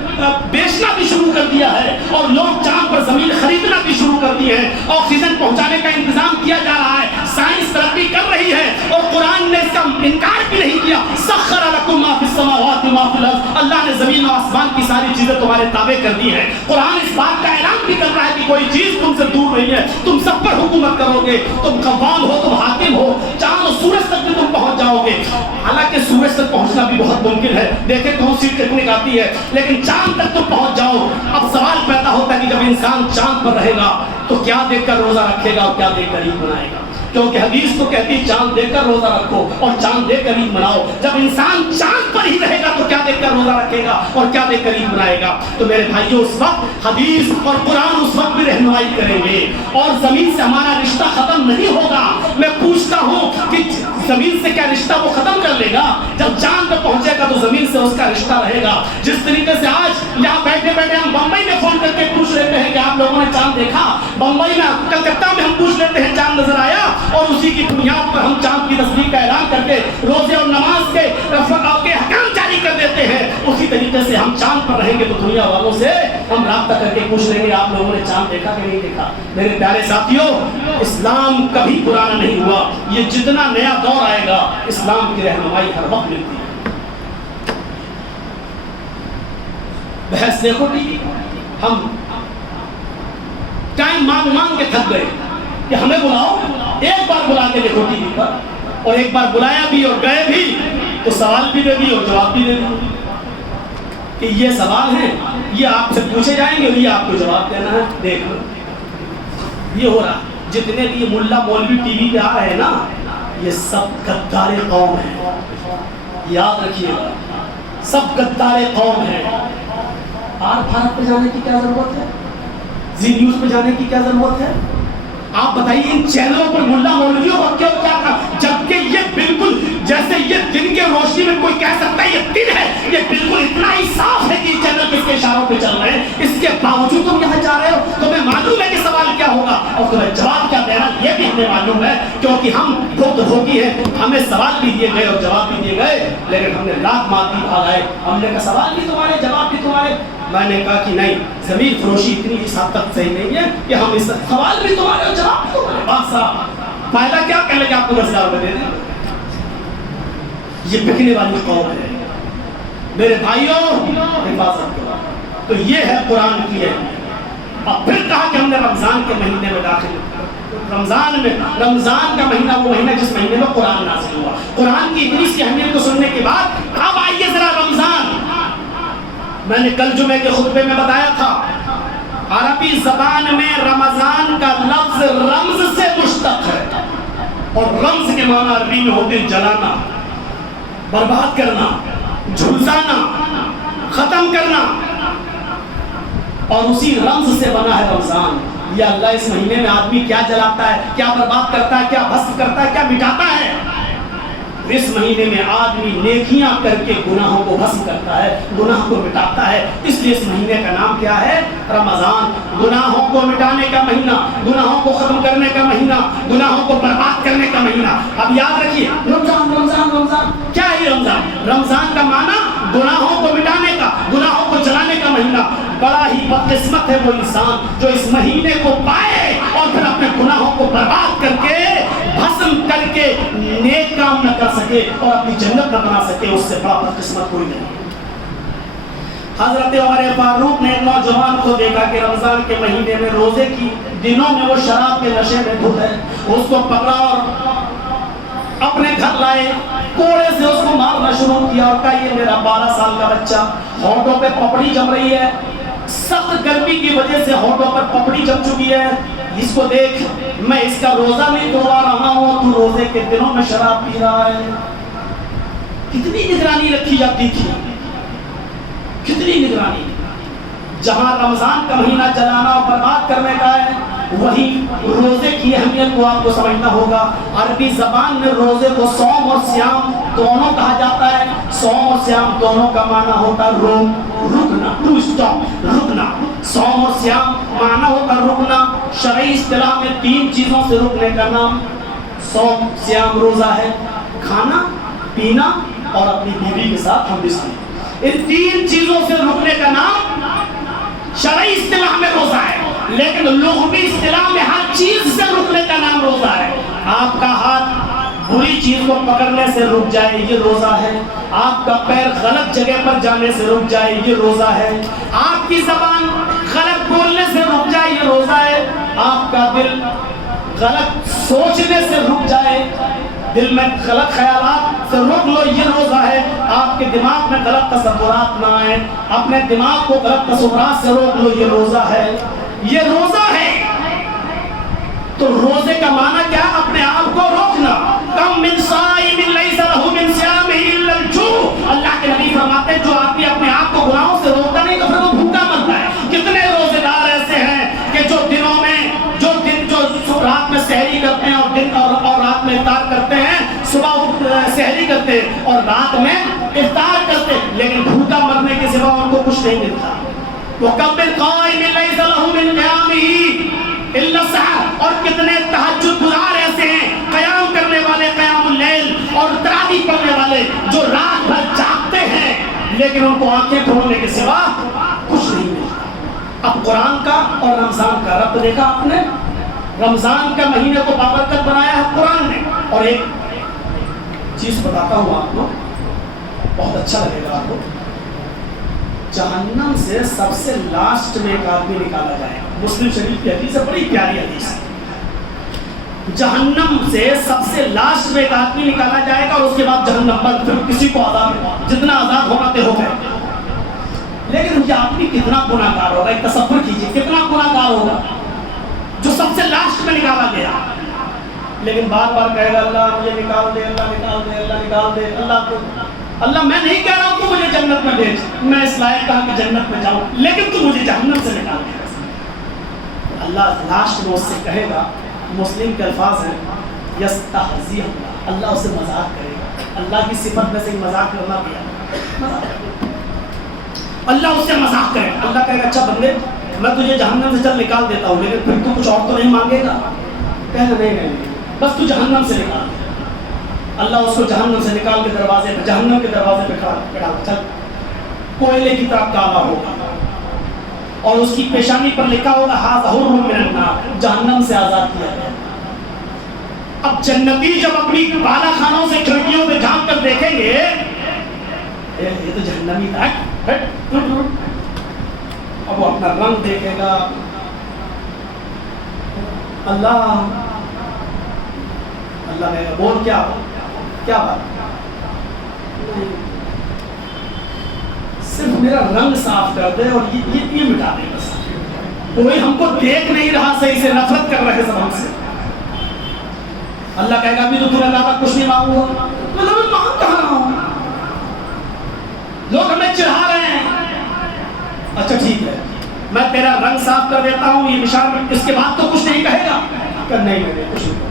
بیچنا بھی شروع کر دیا ہے اور لوگ چاند پر زمین خریدنا بھی شروع کر دیے ہیں. آکسیجن پہنچانے کا انتظام کیا جا رہا ہے. سائنس ترقی کر رہی ہے اور قرآن نے اس کا انکار بھی نہیں کیا. سخر لکم ما فی السماوات ما فی الارض، اللہ نے زمین و آسمان کی ساری چیزیں تمہارے تابع کر دی ہیں. قرآن اس بات کا اعلان بھی کر رہا ہے کہ کوئی چیز تم سے دور نہیں ہے، تم سب پر حکومت کرو گے. تم قوام ہو، تم حاکم ہو. چاند و سورج تک بھی تم پہنچ جاؤ گے. حالانکہ سورج تک پہنچنا بھی بہت ممکن ہے، دیکھیں کون سی ٹیکنیک آتی ہے، لیکن چاند تک تم پہنچ جاؤ. اب سوال پیدا ہوتا ہے کہ جب انسان چاند پر رہے گا تو کیا دیکھ کر روزہ رکھے گا اور کیا دیکھ کر عید منائے گا؟ کیونکہ حدیث تو کہتی ہے چاند دیکھ کر روزہ رکھو اور چاند دیکھ کر عید مناؤ. جب انسان چاند پر ہی رہے گا تو کیا دیکھ کر روزہ رکھے گا اور کیا دیکھ کر عید منائے گا؟ تو میرے بھائیوں، اس وقت حدیث اور قرآن اس وقت بھی رہنمائی کریں گے اور زمین سے ہمارا رشتہ ختم نہیں ہوگا. میں پوچھتا ہوں کہ زمین سے کیا رشتہ وہ ختم کر لے گا؟ جب چاند پہ پہنچے گا تو زمین سے اس کا رشتہ رہے گا. جس طریقے سے آج یہاں بیٹھے بیٹھے ہم بمبئی میں فون کر کے پوچھ لیتے ہیں کہ آپ لوگوں نے چاند دیکھا. بمبئی میں، کلکتہ میں ہم پوچھ لیتے ہیں چاند نظر آیا، اور اسی کی بنیاد پر ہم چاند کی تصدیق کا اعلان کر کے روزے اور نماز کے حکام جاری کر دیتے ہیں. اسی طریقے سے ہم چاند پر رہیں گے تو دنیا والوں سے ہم رابطہ کر کے پوچھ لیں گے آپ لوگوں نے چاند دیکھا کہ نہیں دیکھا. میرے پیارے ساتھیوں، اسلام کبھی پرانا نہیں ہوا. یہ جتنا نیا دور آئے گا، اسلام کی رہنمائی ہر وقت ملتی ہے. بحث دیکھو ٹی وی، ہم ٹائم مانگ کے تھک گئے کہ ہمیں بلاؤ. ایک بار بلا کے دیکھو ٹی وی پر، اور ایک بار بلایا بھی اور گئے بھی تو سوال بھی دے دی اور جواب بھی دے دی کہ یہ سوال ہیں، یہ آپ سے پوچھے جائیں گے اور یہ آپ کو جواب دینا ہے. دیکھ لو یہ ہو رہا. جتنے بھی ملا مولوی ٹی وی پہ آ رہے ہیں نا، یہ سب غدار قوم ہیں. یاد رکھیے گا، سب غدار قوم ہیں. آر بھارت پہ جانے کی کیا ضرورت ہے؟ زی نیوز پہ جانے کی کیا ضرورت ہے؟ آپ بتائیے ان چینلوں پر ملا مولویوں کو کیوں کیا تھا؟ جبکہ یہ بالکل جیسے یہ دن کے روشنی میں کوئی کہہ سکتا ہے یہ دن ہے، یہ بالکل اتنا ہی صاف ہے کہ یہ چینل کس کے اشاروں پہ چل رہے ہیں. اس کے باوجود تم یہاں جا رہے ہو. تمہیں معلوم ہے کہ سوال کیا ہوگا اور تمہیں جواب کیا دینا یہ بھی ہمیں معلوم ہے، کیونکہ ہم بھوک بھوکی ہیں. ہمیں سوال بھی دیے گئے اور جواب بھی دیے گئے، لیکن ہم نے لاکھ مار دی بھاگ آئے. ہم نے کہا سوال بھی تمہارے، جواب بھی تمہارے. میں نے کہا کہ نہیں، زمین فروشی اتنی اس حد تک صحیح نہیں ہے کہ ہم اس سوال بھی تمہارے اور جواب بھی تمہارے. بات صاحب فائدہ کیا کہنے کہ آپ کو 10,000 روپے دے دیں؟ یہ بکنے والی قوم ہے. میرے بھائیوں، حفاظت کرو. تو یہ ہے قرآن کی اہمیت. اب پھر کہا کہ ہم نے رمضان کے مہینے میں داخل، رمضان کا مہینہ وہ مہینہ جس مہینے میں قرآن نازل ہوا. قرآن کی اتنی سی اہمیت کو سننے کے بعد اب آئیے ذرا رمضان. میں نے کل جمعے کے خطبے میں بتایا تھا، عربی زبان میں رمضان کا لفظ رمز سے مشتق ہے، اور رمز کے معنی عربی میں ہوتے جلانا، برباد کرنا، جھلسانا، ختم کرنا. اور اسی رمز سے بنا ہے رمضان. یا اللہ اس مہینے میں آدمی کیا جلاتا ہے، کیا برباد کرتا ہے، کیا بھسم کرتا ہے، کیا مٹاتا ہے. اس مہینے میں آدمی نیکیاں کر کے گناہوں کو بھسم کرتا ہے، گناہوں کو مٹاتا ہے. اس لیے اس مہینے کا نام کیا ہے؟ رمضان. گناہوں کو مٹانے کا مہینہ، گناہوں کو ختم کرنے کا مہینہ، گناہوں کو برباد کرنے کا مہینہ. اب یاد رکھیے، رمضان رمضان رمضان کیا ہے؟ رمضان، رمضان کا معنی گناہوں کو مٹانے کا، گناہوں کو جلانے کا مہینہ. بڑا ہی بدقسمت ہے وہ انسان جو اس مہینے کو پائے اور پھر اپنے گناہوں کو برباد کر کے، بھسم کر کے نیک کام نہ کر سکے اور اپنی جنت نہ بنا سکے. اس سے بڑا بدقسمت کوئی نہیں. حضرت عمر فاروق نے ایک نوجوان کو دیکھا کہ رمضان کے مہینے میں روزے کی دنوں میں وہ شراب کے نشے میں دھت ہے. اس کو پکڑا اور اپنے گھر لائے. کوڑے سے اس کو مارنا شروع کیا اور کہا یہ میرا 12 سال کا بچہ، ہونٹوں پہ پپڑی جم رہی ہے، سخت گرمی کی وجہ سے ہونٹوں پر پپڑی جم چکی ہے، اس کو دیکھ، میں اس کا روزہ نہیں توڑا رہا ہوں، تو روزے کے دنوں میں شراب پی رہا ہے۔ کتنی نگرانی رکھی جاتی تھی، کتنی نگرانی۔ جہاں رمضان کا مہینہ جلانا اور برباد کرنے کا ہے، وہی روزے کی اہمیت کو آپ کو سمجھنا ہوگا۔ عربی زبان میں روزے کو صوم اور صیام دونوں کہا جاتا ہے۔ صوم اور صیام دونوں کا معنی ہوتا ہے رکنا، ٹو اسٹاپ، رکنا۔ صوم اور صیام معنی ہوتا ہے رکنا۔ شرعی اصطلاح میں 3 چیزوں سے رکنے کا نام صوم، صیام، روزہ ہے: کھانا، پینا اور اپنی بیوی کے ساتھ ہم بستری۔ ان 3 چیزوں سے رکنے کا نام شرعی اصطلاح میں روزہ ہے، لیکن لغوی اصطلاح میں ہر چیز سے رکنے کا نام روزہ ہے۔ آپ کا ہاتھ بری چیز کو پکڑنے سے رک جائے، یہ روزہ ہے۔ آپ کا پیر غلط جگہ پر جانے سے رک جائے، یہ روزہ ہے۔ آپ کی زبان غلط بولنے سے رک جائے، یہ روزہ ہے۔ آپ کا دل غلط سوچنے سے رک جائے، دل میں غلط خیالات سے روک لو، یہ روزہ ہے۔ آپ کے دماغ میں غلط تصورات نہ آئیں، اپنے دماغ کو غلط تصورات سے روک لو، یہ روزہ ہے، یہ روزہ ہے۔ تو روزے کا معنی کیا؟ اپنے آپ کو روکنا۔ کم من صائم لیس لہ من صیامہ الا الجوع، اللہ کے نبی فرماتے ہیں جو آدمی اپنے آپ کو گناہوں سے روکتا نہیں تو پھر وہ بھوکا مرتا ہے۔ کتنے روزے دار ایسے ہیں کہ جو دنوں میں جو رات میں سحری کرتے ہیں اور دن اور رات میں افطار کرتے ہیں، صبح سحری کرتے ہیں اور رات میں افطار کرتے ہیں، لیکن بھوکا مرنے کے سوا ان کو کچھ نہیں ملتا۔ وَكَمْ مِنْ قَائِمٍ لَيْسَ لَهُ مِنْ قِيَامِهِ إِلَّا السَّحَرُ، اور کتنے تہجد گزار ایسے ہیں، قیام کرنے والے، قیام اللیل اور تراویح پڑھنے والے جو رات بھر جاگتے ہیں لیکن ان کو آنکھیں کھولنے کے سوا کچھ نہیں ملتا۔ اب قرآن کا اور رمضان کا ربط دیکھا آپ نے؟ رمضان کا مہینے کو بابرکت بنایا ہے قرآن نے۔ اور ایک چیز بتاتا ہوں آپ کو، بہت اچھا لگے گا آپ کو۔ جہنم سے سب سے لاسٹ میں ایک آدمی نکالا جائے گا، مسلم شریف کی حدیث ہے، بڑی پیاری حدیث ہے۔ جہنم سے سب سے لاسٹ میں ایک آدمی نکالا جائے گا اور اس کے بعد جہنم پر پھر کسی کو عذاب، جتنا عذاب ہونا تھے ہو گئے۔ لیکن یہ آدمی کتنا گناہ گار ہوگا، ایک تصور کیجئے کتنا گناہ گار ہوگا جو سب سے لاسٹ میں نکالا گیا، لیکن بار بار کہے گا اللہ مجھے نکال دے، اللہ نکال دے، اللہ نکال دے، اللہ کو، اللہ میں نہیں کہہ رہا ہوں تو مجھے جنت میں بھیج، میں اس لائق کہا کہ جنت میں جاؤں، لیکن تو مجھے جہنم سے نکال دے۔ اللہ لاسٹ میں اس سے کہے گا، مسلم کے الفاظ ہیں یستہزی، اللہ اسے مذاق کرے گا۔ اللہ کی صفت میں سے مذاق کرنا بھی ہے، اللہ اس سے مذاق کرے گا۔ اللہ کہے گا اچھا بندے میں تجھے جہنم سے چل نکال دیتا ہوں، لیکن پھر تو کچھ اور تو نہیں مانگے گا؟ کہنا نہیں، بس تو جہنم سے نکال دے۔ اللہ اس کو جہنم سے نکال کے دروازے پہ، جہنم کے دروازے پہ کھڑا، چل، کوئلے کی طرح کالا ہوگا اور اس کی پیشانی پر لکھا ہوگا ھذا حر من النار، جہنم سے آزاد کیا گیا۔ اب جنتی جب اپنی بالا خانوں سے کھڑکیوں پہ جھانک کر دیکھیں گے یہ تو جہنمی تھا، اب وہ اپنا رنگ دیکھے گا، اللہ کہے گا بول کیا بات، صرف میرا رنگ صاف کر دے اور یہ مٹا دے، بس کوئی ہم کو دیکھ نہیں رہا صحیح سے، نفرت کر رہے سب ہم سے۔ اللہ کہے گا ابھی تو تمہیں اللہ کا کچھ نہیں مانگوں گا، مطلب میں مانگ کہاں رہا ہوں، لوگ ہمیں چڑھا رہے ہیں، اچھا ٹھیک ہے میں تیرا رنگ صاف کر دیتا ہوں، یہ نشان، اس کے بعد تو کچھ نہیں کہے گا کہ نہیں کچھ نہیں۔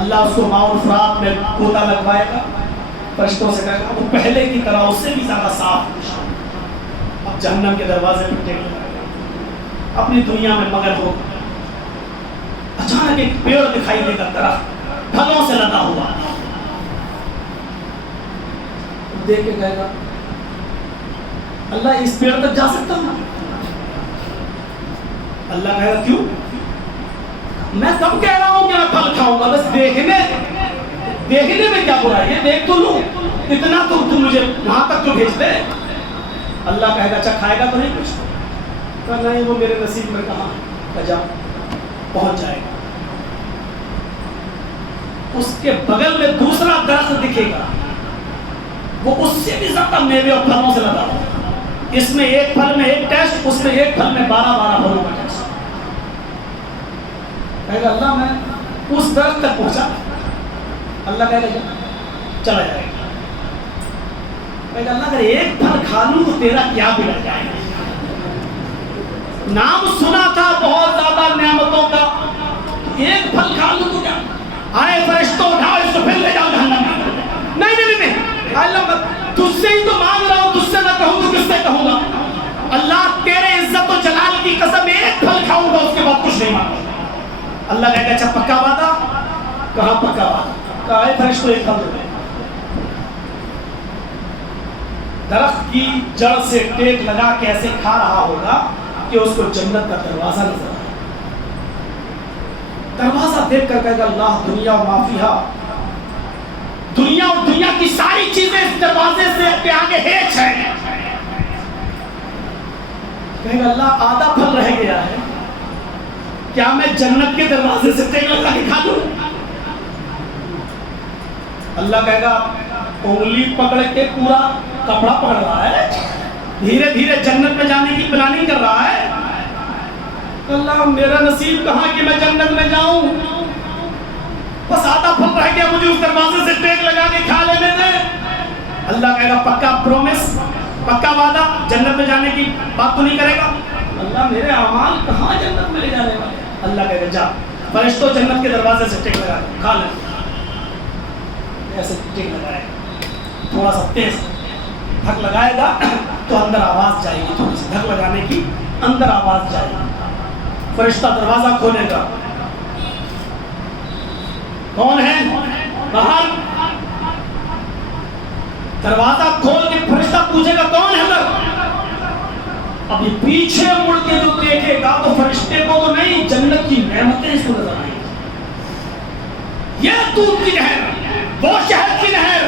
اللہ اس کو ماؤ فرات میں کوتا لگوائے گا، فرشتوں سے کہے گا وہ پہلے کی طرح اس سے بھی زیادہ صاف نشان، اب جہنم کے دروازے پہ ٹیک لگائے گا، اپنی دنیا میں مگر ہوگا۔ اچانک ایک پیڑ دکھائی دے گا، درخت پھلوں سے لدا ہوا، دیکھ کے کہے گا اللہ اس پیڑ تک جا سکتا ہوں؟ اللہ کہے گا کیوں؟ میں کب کہہ رہا ہوں کہ میں پھل کھاؤں گا، بس دیکھنے میں کیا برا ہے، یہ دیکھ تو لوں، اتنا تو مجھے وہاں تک تو بھیج دے۔ اللہ کہے گا اچھا کھائے گا تو نہیں کچھ؟ کہا نہیں وہ میرے نصیب میں کہاں، جا پہنچ جائے گا۔ اس کے بغل میں دوسرا درخت دکھے گا، وہ اس سے بھی زیادہ میوے اور پھلوں سے لگا ہوگا، اس میں ایک پھل میں ایک ٹیسٹ، اس میں ایک پھل میں 12 پھلوں کا ٹیسٹ۔ کہے گا اللہ میں اس درخت تک پہنچا، اللہ کہے گا چلا جائے گا۔ کہے گا اللہ اگر ایک پھل کھا لوں تو تیرا کیا بگڑ جائے گا؟ نام سنا تھا بہت زیادہ نعمتوں کا، ایک پھل کھا لوں تو کیا؟ آئے فرشتوں اٹھاؤ اس کو پھر لے جاؤ جہنم میں۔ نہیں اللہ تجھ سے ہی تو مانگ رہا ہوں، تجھ سے نہ کہوں تو کس سے کہوں گا؟ اللہ تیرے عزت و جلال کی قسم ایک پھل کھاؤں گا، اس کے بعد کچھ نہیں مانگا۔ اللہ کہے گا اچھا پکا وعدہ؟ کہا پکا وعدہ؟ کہا ہے فرشتوں ایک پھل دے۔ درخت کی جڑ سے ٹیک لگا کے ایسے کھا رہا ہوگا کہ اس کو جنت کا دروازہ نظر آئے۔ دروازہ دیکھ کر کہے گا اللہ دنیا و مافیہا، دنیا اور دنیا کی ساری چیزیں اس دروازے سے کے آگے ہیچ ہیں۔ کہے گا اللہ آدھا پھل رہ گیا ہے، کیا میں جنت کے دروازے سے ٹیک لگا کے کھا لوں؟ اللہ کہے گا انگلی پکڑ کے پورا کپڑا پکڑ رہا ہے، دھیرے دھیرے جنت میں جانے کی پلاننگ کر رہا ہے۔ اللہ میرا نصیب کہاں کہ میں جنت میں جاؤں، بس آدھا پھل رہ گیا، مجھے اس دروازے سے ٹیک لگا کے کھا لینے دے۔ اللہ کہے گا پکا پرومس، پکا وعدہ، جنت میں جانے کی بات تو نہیں کرے گا؟ اللہ میرے اعمال کہاں جنت میں لے جانے والے؟ اللہ کہے گا جا فرشتوں جنت کے دروازے سے ٹیک لگا کھا لیں۔ ایسے ٹیک لگائے تھوڑا سا تیز دھک لگائے گا تو اندر آواز جائے گی، تھوڑی سی دھک لگانے کی اندر آواز جائے گی۔ فرشتہ دروازہ کھولے گا، کون ہے باہر؟ دروازہ کھول کے فرشتہ پوچھے گا کون ہے اندر؟ اب یہ پیچھے مڑ کے جو دیکھے گا تو فرشتے کو تو نہیں، جنت کی نعمتیں اس کو نظر آئیں گی۔ یہ دودھ کی نہر، وہ شہد کی نہر،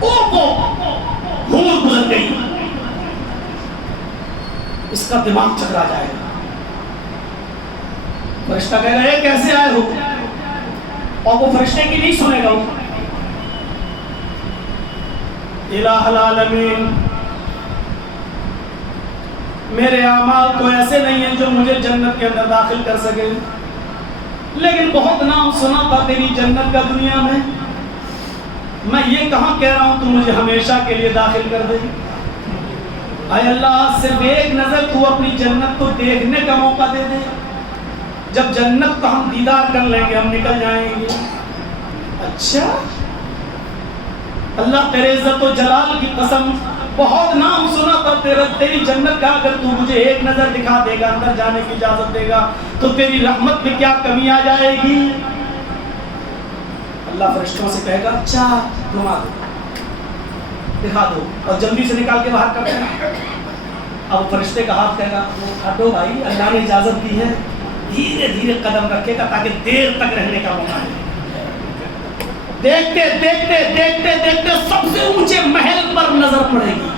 وہ حور گزر گئی، اس کا دماغ چکرا جائے گا۔ فرشتہ کہے گا یہ کیسے آئے ہو؟ اور وہ فرشتے کی نہیں سنے گا۔ الہ العالمین، میرے اعمال تو ایسے نہیں ہیں جو مجھے جنت کے اندر داخل کر سکے، لیکن بہت نام سنا تھا تیری جنت کا دنیا میں، میں یہ کہاں کہہ رہا ہوں تو مجھے ہمیشہ کے لیے داخل کر دے۔ اے اللہ صرف ایک نظر تو اپنی جنت کو دیکھنے کا موقع دے دے، جب جنت کا ہم دیدار کر لیں گے ہم نکل جائیں گے۔ اچھا اللہ تیرے عزت و جلال کی قسم بہت نام سنا تھا تیری جنت کا، اگر تو مجھے ایک نظر دکھا دے گا، اندر جانے کی اجازت دے گا تو تیری رحمت میں کیا کمی آ جائے گی؟ اللہ فرشتوں سے کہے گا اچھا گھما دو، دکھا دو، اور جلدی سے نکال کے باہر کر دینا۔ اب فرشتے کا ہاتھ کہے گا ہٹو بھائی، اللہ نے اجازت دی ہے، دھیرے دھیرے قدم رکھے گا تاکہ دیر تک رہنے کا موقع ملے۔ دیکھتے دیکھتے دیکھتے دیکھتے سب سے اونچے محل پر نظر پڑے گی۔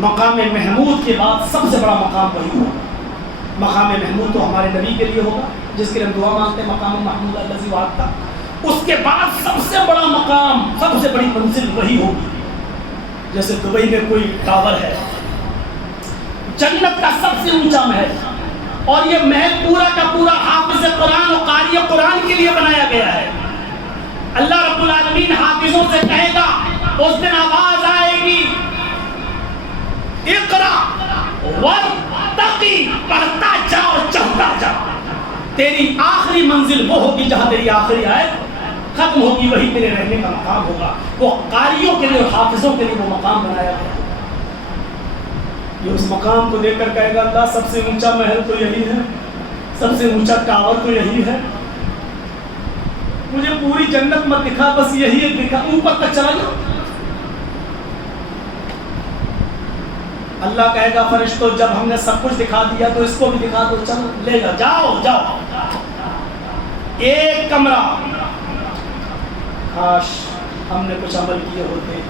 مقام محمود کے بعد سب سے بڑا مقام وہی ہوگا۔ مقام محمود تو ہمارے نبی کے لیے ہوگا جس کے لیے ہم دعا مانگتے ہیں، مقام محمود الذی وعدتہ۔ اس کے بعد سب سے بڑا مقام، سب سے بڑی منزل وہی ہوگی۔ جیسے دبئی میں کوئی ٹاور ہے، جنت کا سب سے اونچا محل، اور یہ محل پورا کا پورا حافظ قرآن و قاری قرآن کے لیے بنایا گیا ہے۔ اللہ رب العالمین حافظوں سے کہے گا، اس دن آواز آئے گی اقرا ورتقی، پڑھتا جاؤ چڑھتا جاؤ۔ تیری آخری منزل وہ ہوگی جہاں تیری آخری آیت ختم ہوگی، وہی تیرے رہنے کا مقام ہوگا۔ وہ قاریوں کے لیے اور حافظوں کے لیے وہ مقام بنایا گیا۔ یہ اس مقام کو دیکھ کر کہے گا اللہ سب سے اونچا محل تو یہی ہے، سب سے اونچا ٹاور تو یہی ہے، مجھے پوری جنت مت دکھا، بس یہی دکھا، اوپر تک چلا جاؤ۔ اللہ کہے گا فرشتوں جب ہم نے سب کچھ دکھا دیا تو اس کو بھی دکھا دو، چلو لے جاؤ، جاؤ جاؤ۔ ایک کمرہ، کاش ہم نے کچھ عمل کیے ہوتے،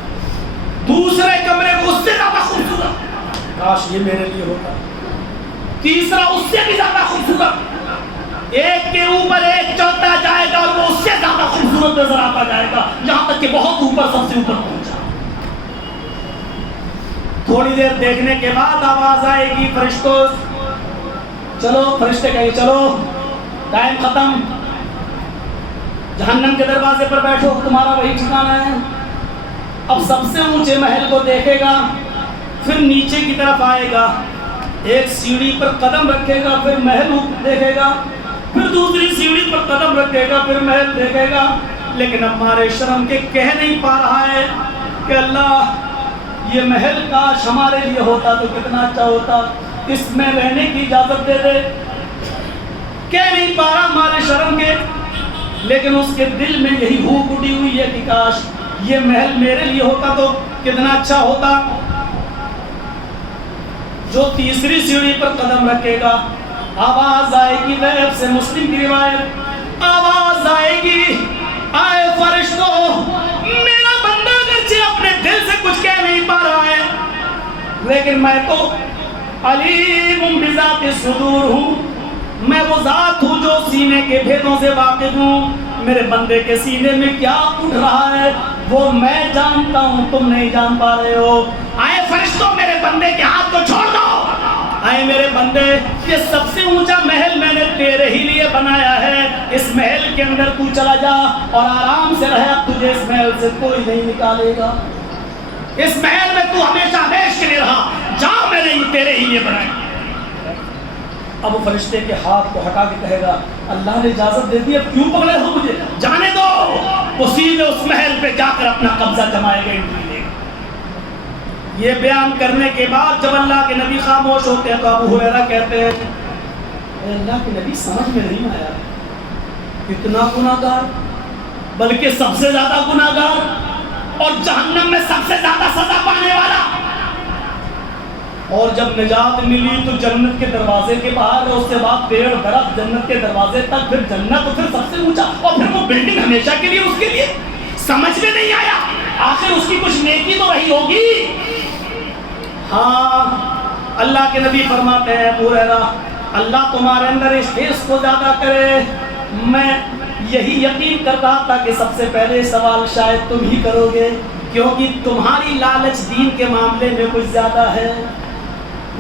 دوسرے کمرے کو اس سے زیادہ خوبصورت، کاش یہ میرے لیے ہوتا، تیسرا اس سے بھی زیادہ خوبصورت، ایک کے اوپر ایک چڑھتا جائے نظر آتا جائے گا یہاں تک کہ بہت اوپر سب سے اوپر پہنچا. تھوڑی دیر دیکھنے کے بعد آواز آئے گی فرشتوں چلو. فرشتے کہیں چلو ٹائم ختم, جہنم کے دروازے پر بیٹھو, تمہارا وہی ٹھکانہ ہے. اب سب سے اونچے محل کو دیکھے گا, پھر نیچے کی طرف آئے گا, ایک سیڑھی پر قدم رکھے گا, پھر محل دیکھے گا, پھر دوسری سیڑھی پر قدم رکھے گا, پھر محل دیکھے گا. لیکن اب ہمارے شرم کے کہہ نہیں پا رہا ہے کہ اللہ یہ محل کاش ہمارے لیے ہوتا تو کتنا اچھا ہوتا, اس میں رہنے کی اجازت دے دے. کہہ نہیں پا رہا ہمارے شرم کے, لیکن اس کے دل میں یہی ہوک اٹھی ہوئی ہے کہ کاش یہ محل میرے لیے ہوتا تو کتنا اچھا ہوتا. جو تیسری سیڑھی پر قدم رکھے گا, آواز آئے گی, غیب سے مسلم کی روایت, آواز آئے گی آئے فرشتوں میرا بندہ اگرچہ اپنے دل سے کچھ کہہ نہیں پا رہا ہے, لیکن میں تو علیم بذات الصدور ہوں, میں وہ ذات ہوں جو سینے کے بھیدوں سے واقف ہوں. میرے بندے کے سینے میں کیا اٹھ رہا ہے وہ میں جانتا ہوں, تم نہیں جان پا رہے ہو. آئے فرشتوں میرے بندے کے ہاتھ کو چھوڑ دو. آئے میرے بندے, یہ سب سے اونچا محل میں نے تیرے ہی لیے بنایا ہے, اس محل کے اندر تو چلا جا اور آرام سے رہے, اب تجھے اس محل سے کوئی نہیں نکالے گا. اس محل میں تو ہمیشہ ہمیش کے لیے رہا, جا میں نے تیرے ہی لیے بنایا. اب وہ فرشتے کے ہاتھ کو ہٹا کے کہے گا اللہ نے اجازت دے دی, اب کیوں پکڑے ہو مجھے, جانے دو. وہ سیدھے اس محل پہ جا کر اپنا قبضہ جمائے گا. یہ بیان کرنے کے بعد جب اللہ کے نبی خاموش ہوتے ہیں تو ابو ہریرہ کہتے ہیں اے اللہ کے نبی سمجھ میں نہیں آیا, اتنا گناہگار, بلکہ سب سے زیادہ گناہگار اور جہنم میں سب سے زیادہ سزا پانے والا, اور جب نجات ملی تو جنت کے دروازے کے باہر, اس کے بعد پیڑ درخت جنت کے دروازے تک, پھر جنت, پھر سب سے اونچا, اور پھر وہ بلڈنگ ہمیشہ کے لیے اس کے لیے. سمجھ میں نہیں آیا, آخر اس کی کچھ نیکی تو رہی ہوگی. ہاں اللہ کے نبی فرماتے ہیں ابو ہریرہ اللہ تمہارے اندر اس حرص کو زیادہ کرے. میں یہی یقین کر رہا تھا کہ سب سے پہلے سوال شاید تم ہی کرو گے, کیونکہ تمہاری لالچ دین کے معاملے میں کچھ زیادہ ہے.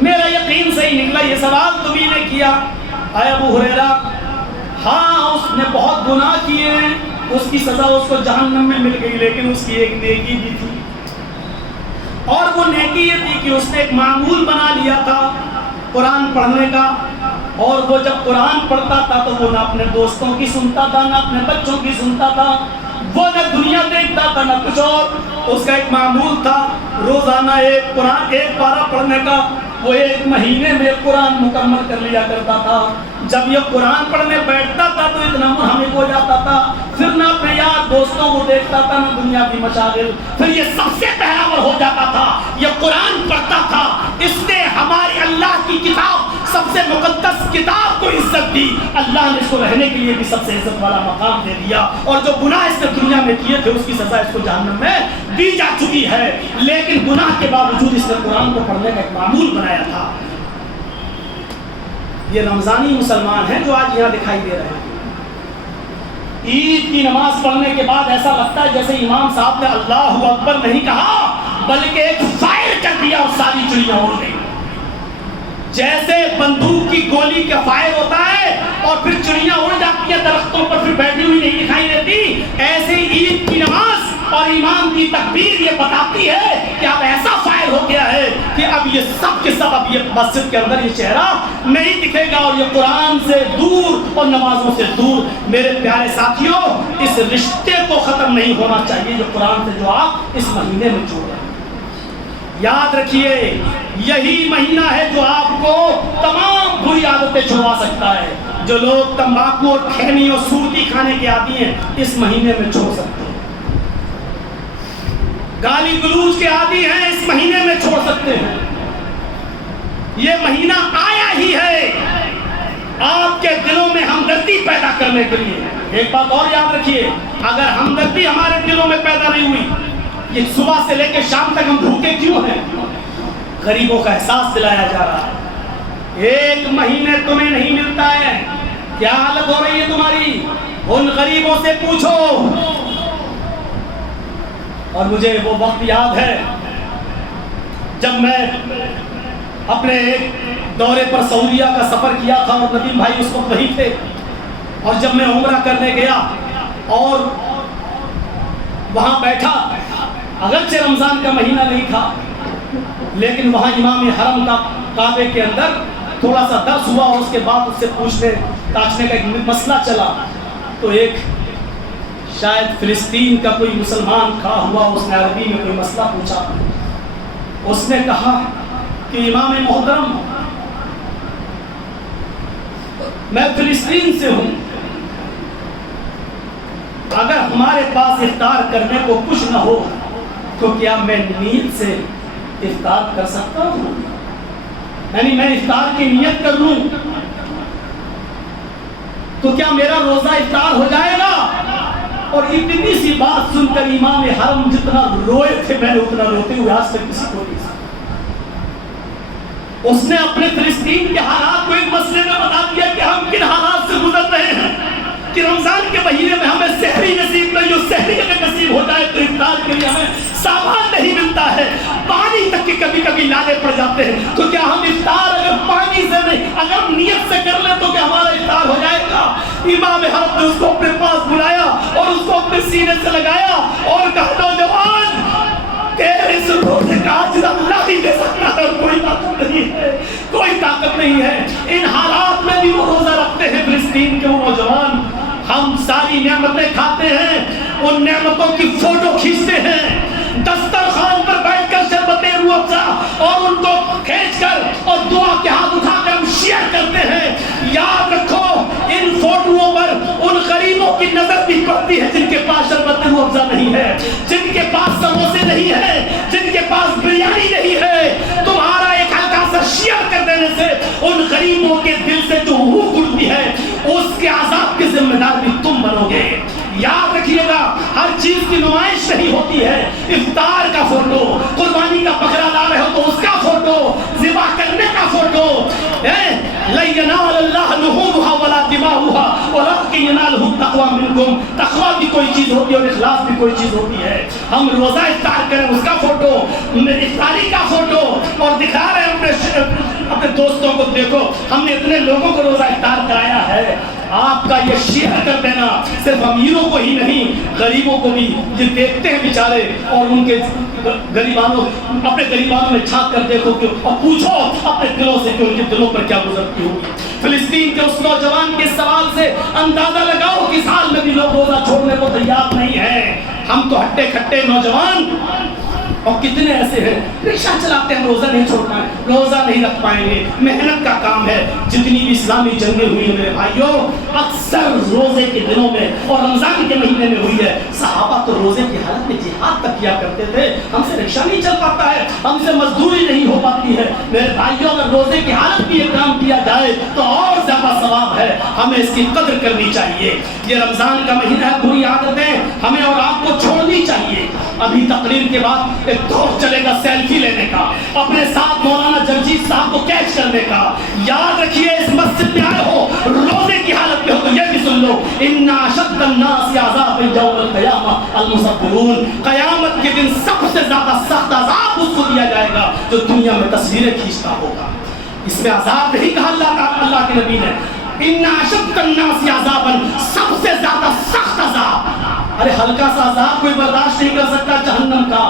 میرا یقین صحیح نکلا, یہ سوال تمہیں نے کیا. اے ابو ہریرہ ہاں اس نے بہت گناہ کیے ہیں, اس کی سزا اس کو جہنم میں مل گئی, لیکن اس کی ایک نیکی بھی تھی, اور وہ نیکی یہ تھی کہ اس نے ایک معمول بنا لیا تھا قرآن پڑھنے کا. اور وہ جب قرآن پڑھتا تھا تو وہ نہ اپنے دوستوں کی سنتا تھا, نہ اپنے بچوں کی سنتا تھا, وہ نہ دنیا دیکھتا تھا نہ کچھ اور. اس کا ایک معمول تھا روزانہ ایک قرآن ایک پارہ پڑھنے کا. وہ ایک مہینے میں قرآن مکمل کر لیا کرتا تھا. جب یہ قرآن پڑھنے بیٹھتا تھا تو اتنا منہمک ہو جاتا تھا, پھر نہ اپنے یار دوستوں کو دیکھتا تھا نہ دنیا کی مشاغل. پھر یہ سب سے پہراور ہو جاتا تھا, یہ قرآن پڑھتا تھا, اس نے ہماری اللہ کی کتاب سب سے مقدس کتاب کو عزت دی. اللہ نے اس کو رہنے کے لیے بھی سب سے عزت والا مقام دے دیا, اور جو گناہ اس نے دنیا میں کیے تھے اس کی سزا اس کو جہنم میں دی جا چکی ہے. لیکن گناہ کے باوجود اس نے قرآن کو پڑھنے کا ایک معمول بنایا تھا. یہ رمضانی مسلمان ہیں جو آج یہاں دکھائی دے رہے ہیں. عید کی نماز پڑھنے کے بعد ایسا لگتا ہے جیسے امام صاحب نے اللہ اکبر نہیں کہا بلکہ ایک فائر کر دیا اور ساری چڑیاں اڑ گئی. جیسے بندوق کی گولی کا فائر ہوتا ہے اور پھر چڑیاں اڑ جاتی ہیں درختوں پر, پھر بیٹھی ہوئی نہیں دکھائی دیتی, ایسے عید کی نماز اور امام کی تکبیر یہ بتاتی ہے کہ اب ایسا فائر ہو گیا ہے کہ اب یہ سب کے سب اب یہ مسجد کے اندر یہ چہرہ نہیں دکھے گا, اور یہ قرآن سے دور اور نمازوں سے دور. میرے پیارے ساتھیوں, اس رشتے کو ختم نہیں ہونا چاہیے جو قرآن سے جو آپ اس مہینے میں جوڑ رہے ہیں. یاد رکھیے یہی مہینہ ہے جو آپ کو تمام بری عادتیں چھڑوا سکتا ہے. جو لوگ تمباکو اور کھینی اور سورتی کھانے کے عادی ہیں اس مہینے میں چھوڑ سکتے ہیں. گالی گلوچ کے عادی ہیں اس مہینے میں چھوڑ سکتے ہیں. یہ مہینہ آیا ہی ہے آپ کے دلوں میں ہمدردی پیدا کرنے کے لیے. ایک بات اور یاد رکھیے, اگر ہمدردی ہمارے دلوں میں پیدا نہیں ہوئی, یہ صبح سے لے کے شام تک ہم بھوکے کیوں ہیں؟ غریبوں کا احساس دلایا جا رہا ہے. ایک مہینے تمہیں نہیں ملتا ہے, کیا حالت ہو رہی ہے تمہاری؟ ان غریبوں سے پوچھو اور مجھے وہ وقت یاد ہے جب میں اپنے ایک دورے پر سعودیہ کا سفر کیا تھا اور ندیم بھائی اس وقت وہی تھے، اور جب میں عمرہ کرنے گیا اور وہاں بیٹھا، اگرچہ رمضان کا مہینہ نہیں تھا لیکن وہاں امام حرم کا کعبے کے اندر تھوڑا سا درس ہوا اور اس کے بعد اس سے پوچھنے تاچنے کا ایک مسئلہ چلا، تو ایک شاید فلسطین کا کوئی مسلمان کھڑا ہوا، اس نے عربی میں کوئی مسئلہ پوچھا، اس نے کہا کہ امام محترم میں فلسطین سے ہوں، اگر ہمارے پاس افطار کرنے کو کچھ نہ ہو تو کیا میں نیت سے افطار کر سکتا ہوں؟ یعنی میں افطار کی نیت کر لوں تو کیا میرا روزہ افطار ہو جائے گا؟ اور اتنی سی بات سن کر امام حرم جتنا روئے تھے میں نے اتنا روتے ہوئے آج تک کسی کو نہیں سنا۔ اس نے اپنے فلسطین کے حالات کو ایک مسئلے میں بتا دیا کہ ہم کن حالات سے گزر رہے ہیں، کہ رمضان کے مہینے میں ہمیں سحری نصیب نہیں، اور سحری اگر نصیب ہو جائے تو افطار کے لیے ہمیں سامان نہیں ملتا ہے، پانی تک کے کبھی کبھی لانے پڑ جاتے ہیں، تو کیا ہم افطار اگر پانی سے نہیں اگر نیت سے کر لیں تو کیا ہمارا افطار ہو جائے گا؟ امام حرم نے اس کو اپنے پاس بلایا اور اس کو اپنے سینے سے لگایا اور کہا نوجوان تیرے اس روزے کا اجر اللہ ہی دے سکتا ہے، کوئی طاقت نہیں ہے، کوئی طاقت نہیں ہے۔ ان حالات میں بھی وہ روزہ رکھتے ہیں فلسطین کے وہ نوجوان۔ ہم ساری نعمتیں کھاتے ہیں، ان نعمتوں کی فوٹو کھینچتے ہیں، دسترخوان پر بیٹھ کر شربت روح افزا اور ان کو کھینچ کر اور دعا کے ہاتھ اٹھا کر ہم شیئر کرتے ہیں۔ یاد رکھو ان فوٹوؤں پر ان غریبوں کی نظر بھی پڑتی ہے جن کے پاس شربت روح افزا نہیں ہے، جن کے پاس سموسے نہیں ہے، جن کے پاس بریانی نہیں ہے۔ تمہارا ایک ہلکا سا شیئر کر دینے سے ان غریبوں کے دل سے جو روح اٹھتی ہے اس کے عذاب کے ذمہ دار بھی تم بنو گے۔ یاد رکھیے گا ہر چیز کی نمائش نہیں ہوتی ہے، افطار کا فوٹو، قربانی کا بکرا لا رہے ہو تو اس کا فوٹو، ذبح کرنے کا فوٹو، لَن يَنَالَ اللَّهَ لُحُومُهَا وَلَا دِمَاؤُهَا وَلَكِنْ يَنَالُهُ التَّقْوَىٰ مِنكُمْ۔ تقویٰ بھی کوئی چیز ہوتی ہے اور اخلاص بھی کوئی چیز ہوتی ہے۔ ہم روزہ افطار کریں اس کا فوٹو، افطاری کا فوٹو اور دکھا رہے ہیں اپنے دوستوں کو، دیکھو ہم نے اتنے لوگوں کو روزہ افطار کرایا ہے۔ آپ کا یہ شیئر کر دینا صرف امیروں کو ہی نہیں، غریبوں کو بھی یہ دیکھتے ہیں بیچارے، اور ان کے غریبانوں اپنے غریبانوں میں جھانک کر دیکھو اور پوچھو اپنے دلوں سے کہ ان کے دلوں پر کیا گزرتی ہوگی۔ فلسطین کے اس نوجوان کے سوال سے اندازہ لگاؤ کہ اس حال میں بھی لوگ روزہ چھوڑنے کو تیار نہیں ہیں۔ ہم تو ہٹے کھٹے نوجوان، اور کتنے ایسے ہیں رکشہ چلاتے ہیں، روزہ نہیں چھوڑ پائیں، روزہ نہیں رکھ پائیں گے، محنت کا کام ہے۔ جتنی بھی اسلامی جنگیں ہوئی ہیں میرے بھائیوں اکثر روزے کے دنوں میں اور رمضان کے مہینے میں ہوئی ہے۔ صحابہ تو روزے کی حالت میں جہاد تک کیا کرتے تھے۔ ہم سے رکشہ نہیں چل پاتا ہے، ہم سے مزدوری نہیں ہو پاتی ہے۔ میرے بھائیوں اگر روزے کی حالت میں یہ کام کیا جائے تو اور زیادہ ثواب ہے، ہمیں اس کی قدر کرنی چاہیے۔ یہ رمضان کا مہینہ ہے، بری عادتیں ہمیں اور آپ کو چھوڑنی چاہیے۔ ابھی تقریر کے بعد ایک دور چلے گا سیلفی لینے کا، اپنے ساتھ مولانا جگجیت صاحب کو کیچ کرنے کا۔ یاد رکھیے اس مسجد میں آئے ہو، روزے کی حالت میں ہو تو یہ بھی سن لو، ان اشد الناس عذابا یوم القیامہ المصبرون۔ قیامت کے دن سب سے زیادہ سخت عذاب اس کو دیا جائے گا جو دنیا میں تصویریں کھینچتا ہوگا۔ اس میں عذاب نہیں کہا اللہ کے نبی نے، ان اشد الناس عذابا، سب سے زیادہ سخت عذاب۔ ارے ہلکا سا عذاب کوئی برداشت نہیں کر سکتا جہنم کا۔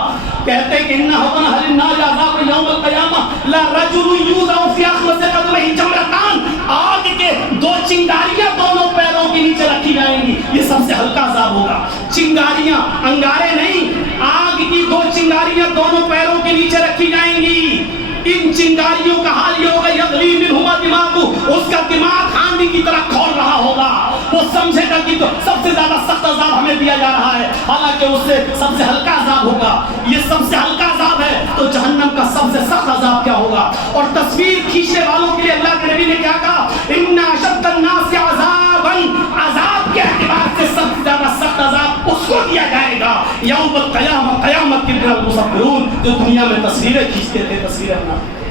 کہتے کہ انہ ہوتن حل النار عذاب یوم القیامہ لا رجل یوضع فی اخمص قدمہ جمرتان، آگ کے دو چنگاریاں دونوں پیروں کے نیچے رکھی جائیں گی، یہ سب سے ہلکا عذاب ہوگا۔ چنگاریاں، انگارے نہیں، آگ کی دو چنگاریاں دونوں پیروں کے نیچے رکھی جائیں گی۔ ان چنگاریوں کا حال یہ ہوگا یغلی منہما دماغ، اس کا دماغ آندھی کی طرح کھول رہا ہوگا، وہ سمجھے گا کہ سب سے زیادہ سخت عذاب ہمیں دیا جا رہا ہے، حالانکہ اس سے سب سے ہلکا عذاب ہوگا۔ یہ سب سے ہلکا عذاب ہے تو جہنم کا سب سے سخت عذاب کیا ہوگا؟ اور تصویر کھینچنے والوں کے لیے اللہ کے نبی نے کیا کہا؟ ان اشد الناس عذابا، عذاب کے اعتبار سے سب سے زیادہ سخت عذاب اس کو دیا جائے گا یوم القیامہ، قیامت کے دن المصبرون، جو دنیا میں تصویریں کھینچتے تھے، تصویریں بناتے تھے۔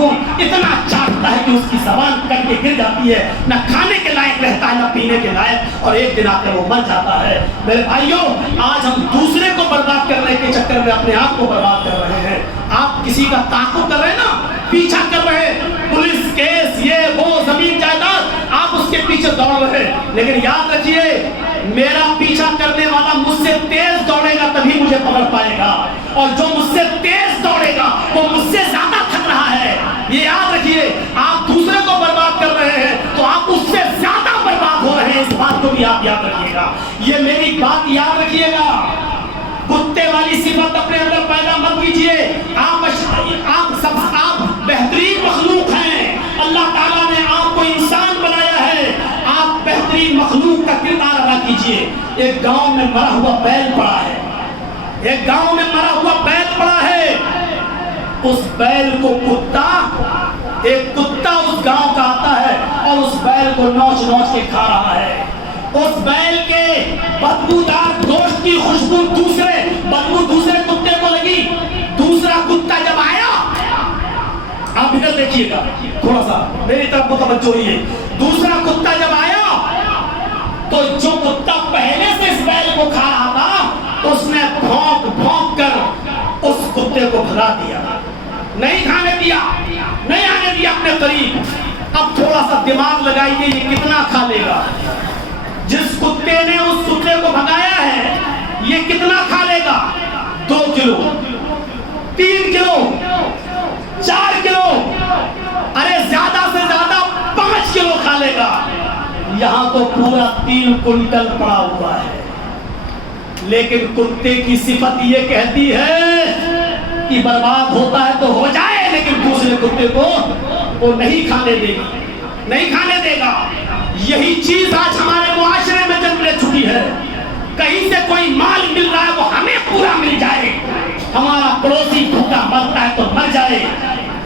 ہوں اتنا چاٹتا ہے کہ اس کی زبان کٹ کے گر جاتی ہے، نہ کھانے کے لائق رہتا ہے نہ پینے کے لائق، اور ایک دن آ کر وہ مر جاتا ہے۔ میرے بھائیوں، آج ہم دوسرے کو برباد کرنے کے چکر میں اپنے آپ کو برباد کر رہے ہیں۔ آپ کسی کا تعاقب کر رہے ہیں نا، پیچھا کر رہے ہیں، پولیس کیس یہ وہ زمین جائیداد، آپ اس کے پیچھے دوڑ رہے ہیں، لیکن یاد رکھیے میرا پیچھا کرنے والا مجھ سے تیز دوڑے گا تبھی مجھے پکڑ پائے گا، اور جو مجھ سے تیز دوڑے گا وہ مجھ سے زیادہ تھک رہا ہے۔ یہ یاد رکھیے، آپ دوسرے کو برباد کر رہے ہیں تو آپ اس سے زیادہ برباد ہو رہے ہیں، اس بات کو بھی آپ یاد رکھیے گا۔ یہ میری بات یاد رکھیے گا، کتے والی صفت اپنے اندر پیدا مت کیجیے۔ آپ بہترین مخلوق ہیں، اللہ تعالیٰ نے آپ کو انسان بنایا ہے، آپ بہترین مخلوق کا کردار ادا کیجیے۔ ایک گاؤں میں مرا ہوا بیل پڑا ہے، ایک گاؤں میں مرا ہوا بیل پڑا ہے، اس بیل کو ایک کتا اس گاؤں کا آتا ہے اور اس بیل کو نوچ نوچ کے کھا رہا ہے۔ اس بیل کے بدبودار گوشت کی خوشبو دوسرے کتے کو لگی۔ دوسرا کتا جب آیا، آپ ادھر دیکھیے گا تھوڑا سا میری طرف متوجہ ہوئیے، دوسرا کتا جب آیا تو جو کتا پہلے سے اس بیل کو کھا رہا تھا اس نے بھونک بھونک کر اس کتے کو بھگا دیا، نہیں کھانے دیا، نہیں آنے دیا اپنے قریب۔ اب تھوڑا سا دماغ لگائیے یہ کتنا کھا لے گا؟ جس کتے نے اس کتے کو بھگایا ہے یہ کتنا کھا لے گا؟ 2 کلو، 3 کلو، 4 کلو، ارے زیادہ سے زیادہ 5 کلو کھا لے گا۔ یہاں تو پورا 3 کنٹل پڑا ہوا ہے، لیکن کتے کی صفت یہ کہتی ہے کہ برباد ہوتا ہے تو ہو جائے، لیکن دوسرے کتے کو وہ نہیں کھانے دے گی، نہیں کھانے دے گا۔ یہی چیز آج ہمارے معاشرے میں جنم لے چکی ہے۔ کہیں سے کوئی مال مل رہا ہے وہ ہمیں پورا مل جائے، ہمارا پڑوسی بھوکا مرتا ہے تو مر جائے۔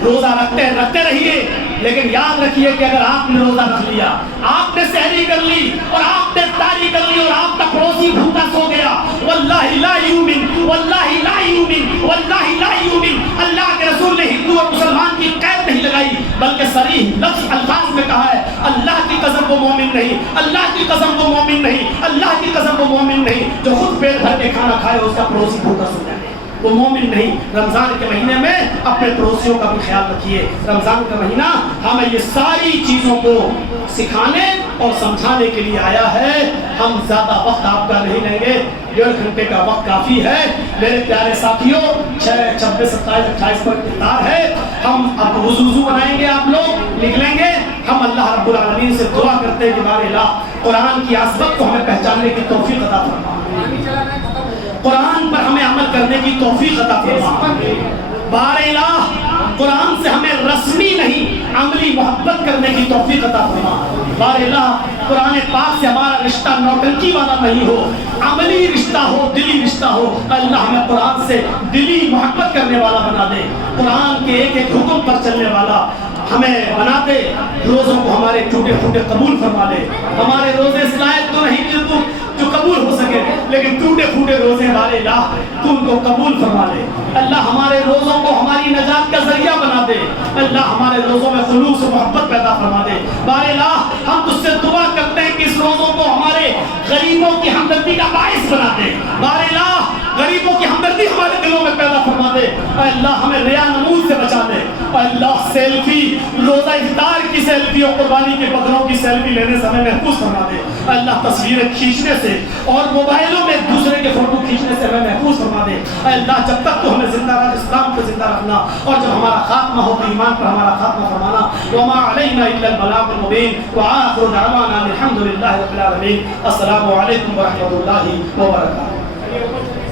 روزہ رکھتے رہیے، لیکن یاد رکھیے کہ اگر آپ نے روزہ رکھ لیا، آپ نے سحری کر لی اور آپ نے افطاری کر لی اور آپ کا پڑوسی بھوکا سو گیا، واللہ لا یؤمن، واللہ لا یؤمن، واللہ لا یؤمن۔ اللہ کے رسول نے ہندو اور مسلمان کی قید نہیں لگائی، بلکہ صریح لفظ الفاظ میں کہا ہے اللہ کی قسم وہ مومن نہیں، اللہ کی قسم وہ مومن نہیں، اللہ کی قسم وہ مومن نہیں جو خود پیٹ بھر کے کھانا کھائے اور اس کا پڑوسی بھوکا سو جائے، وہ مومن نہیں۔ رمضان کے مہینے میں اپنے پڑوسیوں کا بھی خیال رکھیے۔ رمضان کا مہینہ ہمیں یہ ساری چیزوں کو سکھانے اور سمجھانے کے لیے آیا ہے۔ ہم زیادہ وقت آپ کا نہیں لیں گے، 1.5 گھنٹے کا وقت کافی ہے۔ میرے پیارے ساتھیوں، 6، 26، 27، 28 پر افطار ہے۔ ہم اب وضو بنائیں گے، آپ لوگ نکلیں گے۔ ہم اللہ رب العالمین سے دعا کرتے ہیں کہ بار الہ قرآن کی عظمت کو ہمیں پہچاننے کی توفیق عطا فرما، قرآن پر ہمیں عمل کرنے کی توفیق عطا فرما۔ بار الہ قرآن سے ہمیں رسمی نہیں عملی محبت کرنے کی توفیق عطا فرما۔ بار الہ قرآن پاک سے ہمارا رشتہ نوٹنکی والا نہیں ہو، عملی رشتہ ہو، دلی رشتہ ہو۔ اللہ ہمیں قرآن سے دلی محبت کرنے والا بنا دے، قرآن کے ایک ایک حکم پر چلنے والا ہمیں بنا دے۔ روزوں کو ہمارے ٹوٹے پھوٹے قبول فرما لے۔ ہمارے روزے اس لائق تو نہیں جو قبول ہو سکے، لیکن ٹوٹے پھوٹے روزے ہمارے الہ تو ان کو قبول فرما لے۔ اللہ ہمارے روزوں کو ہماری نجات کا ذریعہ بنا دے۔ اللہ ہمارے روزوں میں خلوص و محبت پیدا فرما دے۔ بار الہ ہم تجھ سے دعا کرتے ہیں کہ اس روزوں کو ہمارے غریبوں کی ہمدردی کا باعث بنا دے۔ بار الہ غریبوں کی ہمدردی ہمارے دلوں میں پیدا فرما دے۔ اے اللہ ہمیں ریا نمود سے بچا دے۔ اے اللہ سیلفی، روزہ افطار کی سیلفی اور قربانی کے بکروں کی سیلفی لینے سے ہمیں محفوظ فرما دے۔ اے اللہ تصویریں کھینچنے سے اور موبائلوں میں دوسرے کے فوٹو کھینچنے سے ہمیں محفوظ فرما دے۔ اے اللہ جب تک تو ہمیں زندہ رکھ، اسلام کو زندہ رکھنا، اور جب ہمارا خاتمہ ہو تو ایمان پر ہمارا خاتمہ فرمانا۔ وما علینا الا البلاغ المبین وآخر دعوانا الحمد للہ رب العالمین۔ السلام علیکم ورحمۃ اللہ وبرکاتہ۔